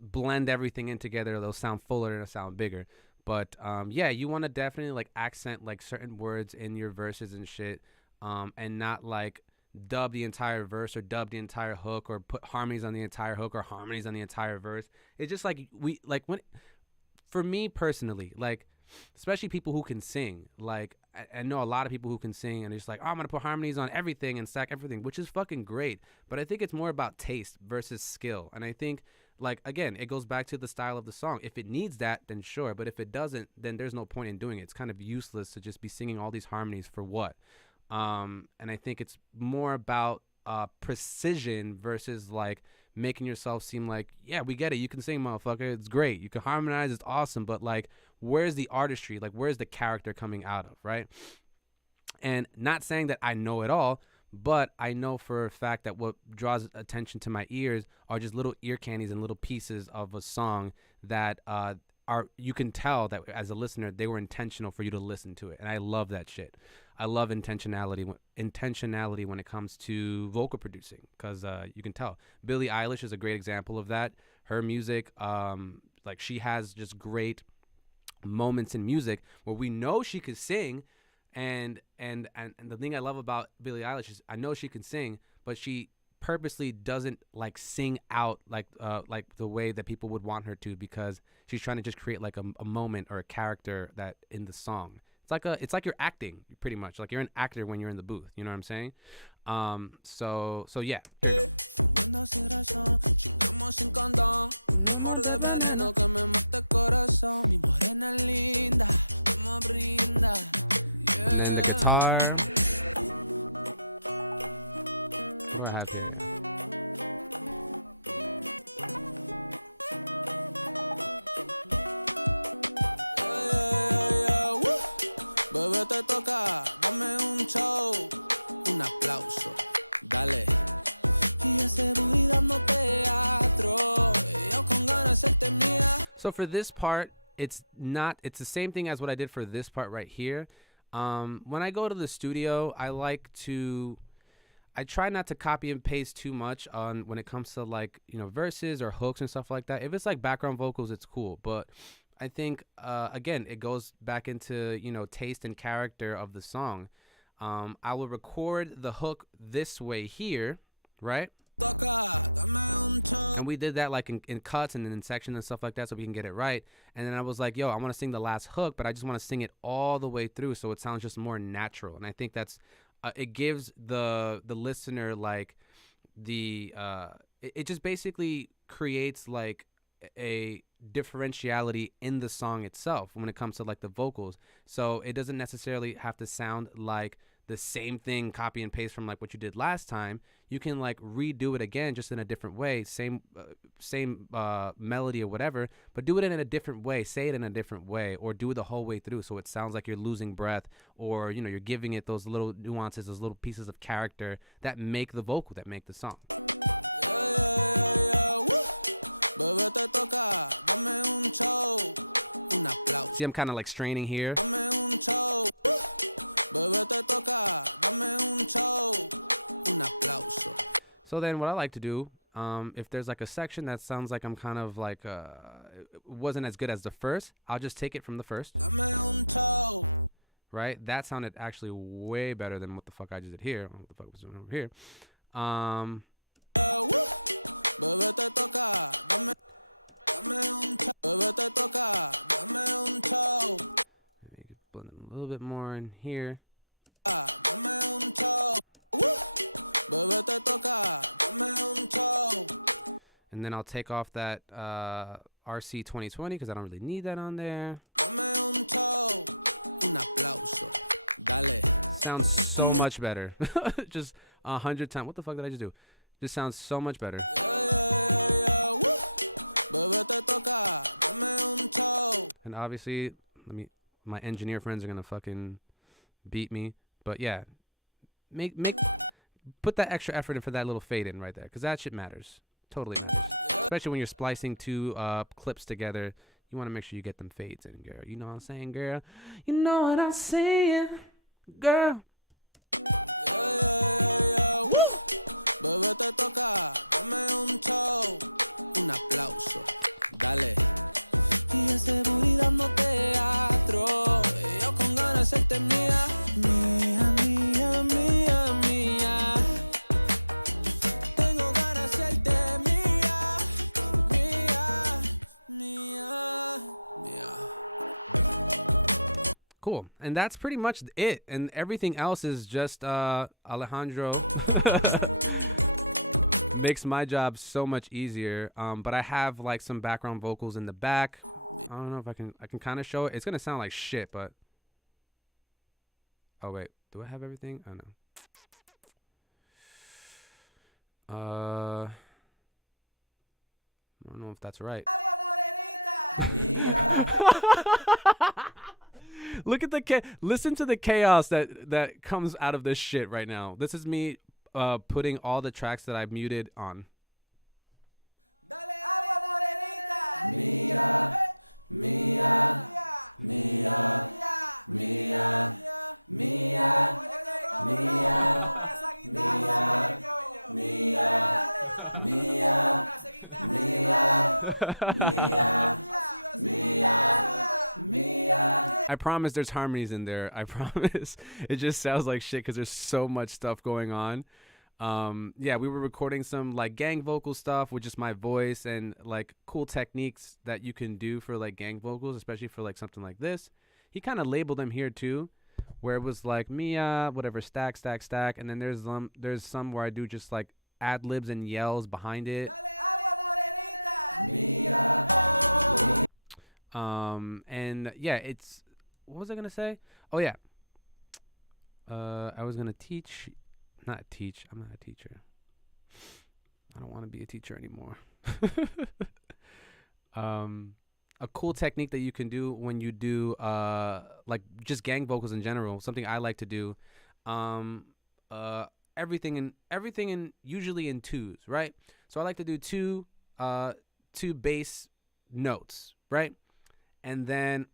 blend everything in together, it'll sound fuller and it'll sound bigger. But yeah, you want to definitely like accent like certain words in your verses and shit, and not like dub the entire verse or dub the entire hook or put harmonies on the entire hook or harmonies on the entire verse. It's just like for me personally, like especially people who can sing, like I know a lot of people who can sing and it's just like, oh, I'm gonna put harmonies on everything and stack everything, which is fucking great. But I think it's more about taste versus skill. And I think, like, again, it goes back to the style of the song. If it needs that, then sure. But if it doesn't, then there's no point in doing it. It's kind of useless to just be singing all these harmonies for what? And I think it's more about precision versus like making yourself seem like, yeah, we get it. You can sing, motherfucker. It's great. You can harmonize. It's awesome. But like, where's the artistry? Like, where's the character coming out of, right? And not saying that I know it all, but I know for a fact that what draws attention to my ears are just little ear candies and little pieces of a song that you can tell that as a listener, they were intentional for you to listen to it. And I love that shit. I love intentionality when it comes to vocal producing, because you can tell. Billie Eilish is a great example of that. Her music, like she has just great moments in music where we know she could sing, and the thing I love about Billie Eilish is I know she can sing, but she purposely doesn't like sing out like the way that people would want her to, because she's trying to just create like a moment or a character that in the song. It's like you're acting, pretty much. Like you're an actor when you're in the booth. You know what I'm saying? So yeah. And then the guitar. What do I have here? Te toca, dame un show, un aplauso, dale. Y ese voy dando teatro, yo con ganas de hacerte mía. So for this part, it's the same thing as what I did for this part right here. When I go to the studio, I try not to copy and paste too much on when it comes to like, you know, verses or hooks and stuff like that. If it's like background vocals, it's cool, but I think, again, it goes back into, you know, taste and character of the song. I will record the hook this way here, right? And we did that like in cuts and in sections and stuff like that so we can get it right. And then I was like, yo, I want to sing the last hook, but I just want to sing it all the way through so it sounds just more natural. And I think that's, it gives the listener like it just basically creates like a differentiality in the song itself when it comes to like the vocals. So it doesn't necessarily have to sound like the same thing copy and paste from like what you did last time. You can like redo it again just in a different way, same melody or whatever, but do it in a different way, say it in a different way, or do it the whole way through so it sounds like you're losing breath, or you know, you're giving it those little nuances, those little pieces of character that make the vocal, that make the song. Bebé, te toca, dame un show, un aplauso. See, I'm kind of like straining here. Dame un show. Bebé, te toca, dame un show, un aplauso. So then what I like to do, if there's like a section that sounds like I'm kind of like, it wasn't as good as the first, I'll just take it from the first. Dame un show. Right? That sounded actually way better than what the fuck I just did here. What the fuck was doing over here? Bebé, te toca, dame un show. Bebé, te toca, dame un show. Maybe you could blend it a little bit more in here. Dame un show. Bebé, te toca, dame un show. And then I'll take off that RC 2020 because I don't really need that on there. Dame un show, un aplauso. Dale. Sounds so much better. Just 100 times. What the fuck did I just do? Just sounds so much better. And obviously, my engineer friends are gonna fucking beat me. But yeah, put that extra effort in for that little fade in right there, because that shit matters. Totally matters. Especially when you're splicing two clips together. You want to make sure you get them fades in, girl. You know what I'm saying, girl? You know what I'm saying, girl. Woo. Bebé, te toca, dame un show, un aplauso, dale. Y ese booty dando teatro, yo con ganas de serte mía, mía, mía, mía, mía. Tengo ganas de serte mía, mía, mía, mía. Cool. And that's pretty much it. And everything else is just Alejandro makes my job so much easier. But I have like some background vocals in the back. I don't know if I can kind of show it. It's going to sound like shit, but oh wait, do I have everything? Oh no. I don't know if that's right. Look at listen to the chaos that comes out of this shit right now. This is me putting all the tracks that I've muted on. Mía, mía, mía, mía, mía, I promise there's harmonies in there. I promise. It just sounds like shit because there's so much stuff going on. Yeah, we were recording some like gang vocal stuff with just my voice and like cool techniques that you can do for like gang vocals, especially for like something like this. He kind of labeled them here too, where it was like Mia, whatever, stack, stack, stack, and then there's some where I do just like ad libs and yells behind it. And yeah, it's, what was I gonna say? Oh yeah, I was gonna I'm not a teacher. I don't want to be a teacher anymore. A cool technique that you can do when you do like just gang vocals in general, something I like to do, everything in usually in twos, right? So I like to do two bass notes, right? And then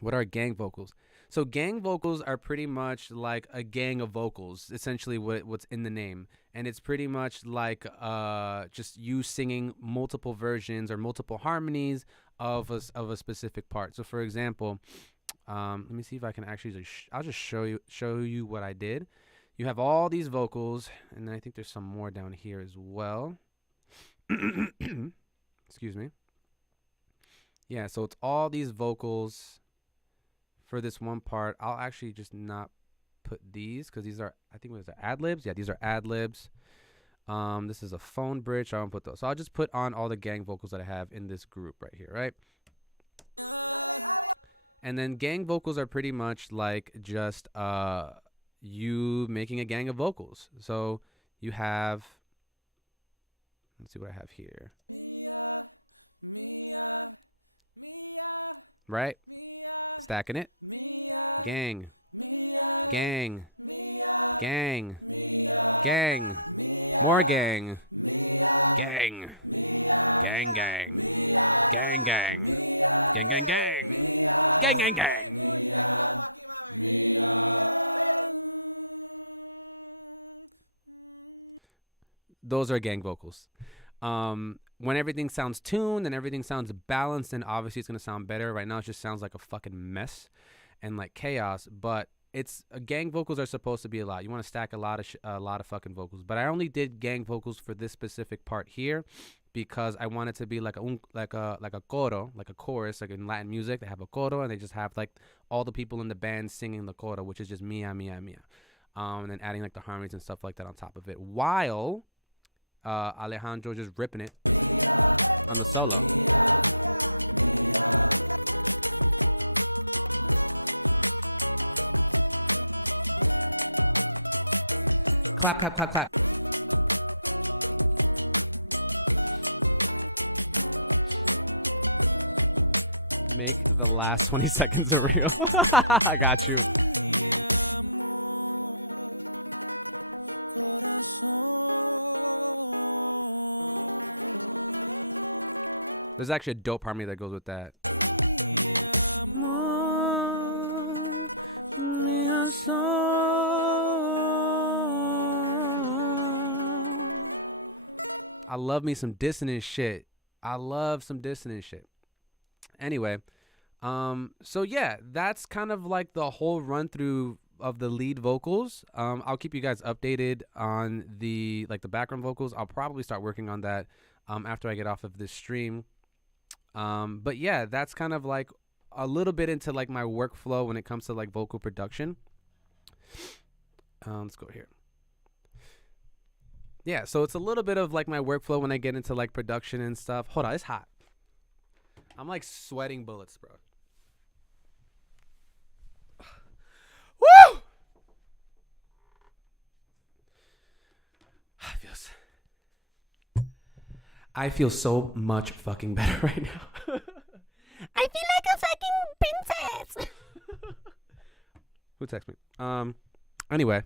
what are gang vocals? So gang vocals are pretty much like a gang of vocals, essentially what's in the name. And it's pretty much like just you singing multiple versions or multiple harmonies of a specific part. So for example, let me see if I can actually I'll just show you what I did. You have all these vocals, and I think there's some more down here as well. Excuse me. Yeah, so it's all these vocals for this one part. I'll actually just not put these because these are, I think, ad libs. Yeah, these are ad libs. This is a phone bridge. I won't put those. So I'll just put on all the gang vocals that I have in this group right here, right? And then gang vocals are pretty much like just you making a gang of vocals. So you have, let's see what I have here. Mia, Mia, Mia. Right? Mia. Stacking it. Mia. Gang. Mia. Gang. Mia. Gang. Mia. Gang. Mia. More gang. Mia. Gang. Mia. Gang gang. Mia. Gang gang. Mia. Gang gang gang. Mia. Gang gang gang. Mia. Mia. Those are gang vocals. When everything sounds tuned and everything sounds balanced, and obviously it's going to sound better. Right now it just sounds like a fucking mess and like chaos, but it's gang vocals are supposed to be a lot. You want to stack a lot of fucking vocals, but I only did gang vocals for this specific part here because I want it to be like a coro, like a chorus, like in Latin music they have a coro and they just have like all the people in the band singing the coro, which is just mia, mia, mia, and then adding like the harmonies and stuff like that on top of it, while Alejandro just ripping it on the solo. Clap, clap, clap, clap. Make the last 20 seconds a reel. I got you. There's actually a dope harmony that goes with that. I love me some dissonant shit. I love some dissonant shit. Anyway, so yeah, that's kind of like the whole run through of the lead vocals. I'll keep you guys updated on the background vocals. I'll probably start working on that after I get off of this stream. But yeah, that's kind of like a little bit into like my workflow when it comes to like vocal production. Let's go here. Yeah, so it's a little bit of like my workflow when I get into like production and stuff. Hold on, it's hot. I'm like sweating bullets, bro. Woo! I feel so much fucking better right now. I feel like a fucking princess. Who texted me? Anyway.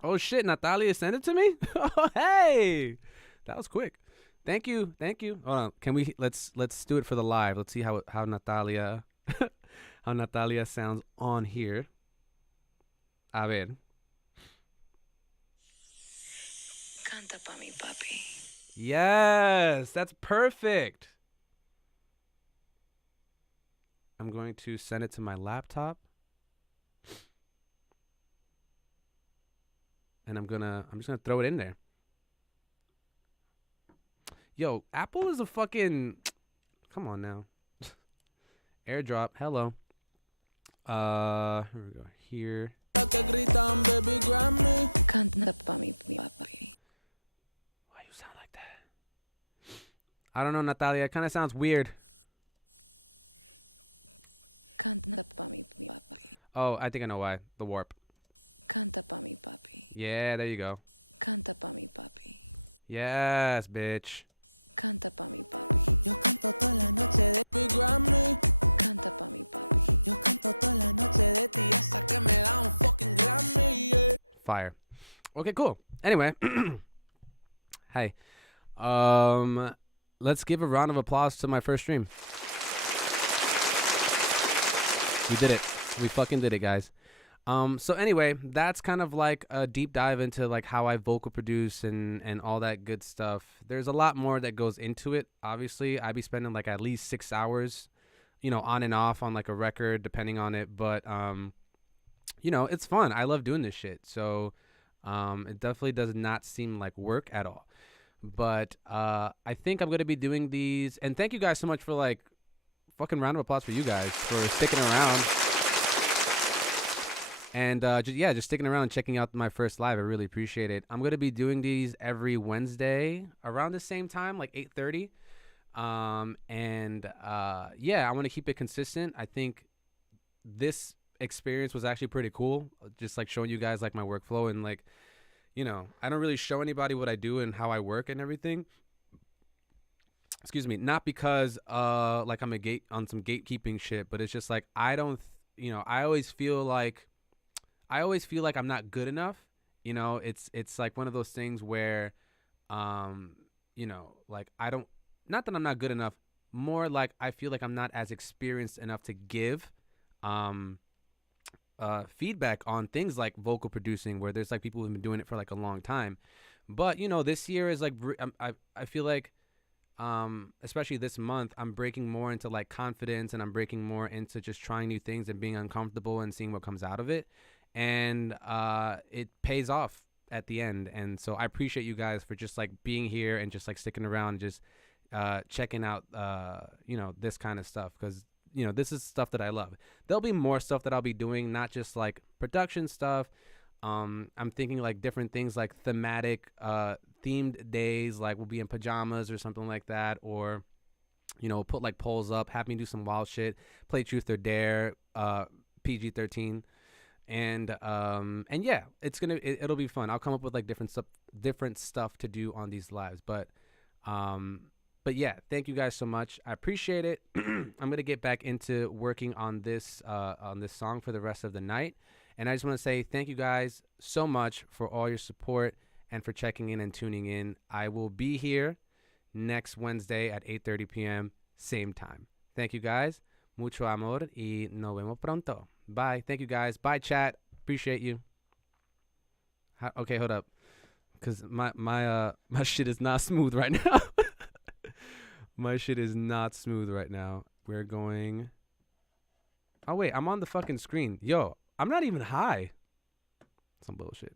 Oh shit, Natalia sent it to me? Oh, hey. That was quick. Thank you. Hold on. Can we let's do it for the live. Let's see how Natalia how Natalia sounds on here. A ver. Canta pa mi papi. Yes, that's perfect. I'm going to send it to my laptop. And I'm just gonna throw it in there. Yo, Apple is a fucking, come on now. AirDrop, hello. Here we go. Here. Canta pa mi papi. Why you sound like that? I don't know, Natalia. It kind of sounds weird. Canta pa mi papi. Oh, I think I know why. The warp. Canta pa mi papi. Yeah, there you go. Canta pa mi papi. Yes, bitch. Canta pa mi papi. Yo canto toda la noche de mi Grammy. Canta pa mi papi. Yo canto toda la noche de ti hasta que me da un fucking Grammy. Yeah. Fire. Okay, cool. Anyway. Hey. Let's give a round of applause to my first stream. We did it. We fucking did it, guys. So anyway, that's kind of like a deep dive into like how I vocal produce and all that good stuff. There's a lot more that goes into it. Obviously, I'd be spending like at least 6 hours, on and off on like a record, depending on it. But, it's fun. I love doing this shit. So, it definitely does not seem like work at all. But, I think I'm going to be doing these. And thank you guys so much for like fucking round of applause for you guys for sticking around. And just sticking around and checking out my first live. I really appreciate it. I'm going to be doing these every Wednesday around the same time, like 8:30. I want to keep it consistent. I think this experience was actually pretty cool. Just like showing you guys like my workflow and like, I don't really show anybody what I do and how I work and everything. Excuse me. Not because like I'm on some gatekeeping shit, but it's just like I don't, I always feel like I'm not good enough. It's like one of those things where, like I don't, not that I'm not good enough, more like I feel like I'm not as experienced enough to give feedback on things like vocal producing, where there's like people who've been doing it for like a long time. But, this year is like, I feel like, especially this month, I'm breaking more into like confidence, and I'm breaking more into just trying new things and being uncomfortable and seeing what comes out of it. And it pays off at the end. And so I appreciate you guys for just like being here and just like sticking around and just checking out this kind of stuff, because this is stuff that I love. There'll be more stuff that I'll be doing, not just like production stuff. I'm thinking like different things, like thematic themed days, like we'll be in pajamas or something like that, or put like polls up, have me do some wild shit, play truth or dare, PG-13. And yeah, it'll be fun. I'll come up with like different stuff to do on these lives. But yeah, thank you guys so much. I appreciate it. I'm gonna get back into working on this song for the rest of the night. And I just want to say thank you guys so much for all your support and for checking in and tuning in. I will be here next Wednesday at 8:30 p.m. same time. Thank you guys. Mucho amor y nos vemos pronto. Bye. Thank you guys. Bye, chat. Appreciate you. Okay, hold up, cause my shit is not smooth right now. My shit is not smooth right now. We're going. Oh wait, I'm on the fucking screen. Yo, I'm not even high. Some bullshit.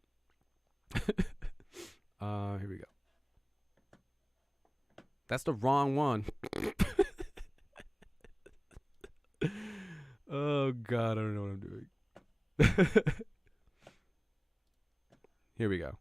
Here we go. That's the wrong one. Oh God, I don't know what I'm doing. Here we go.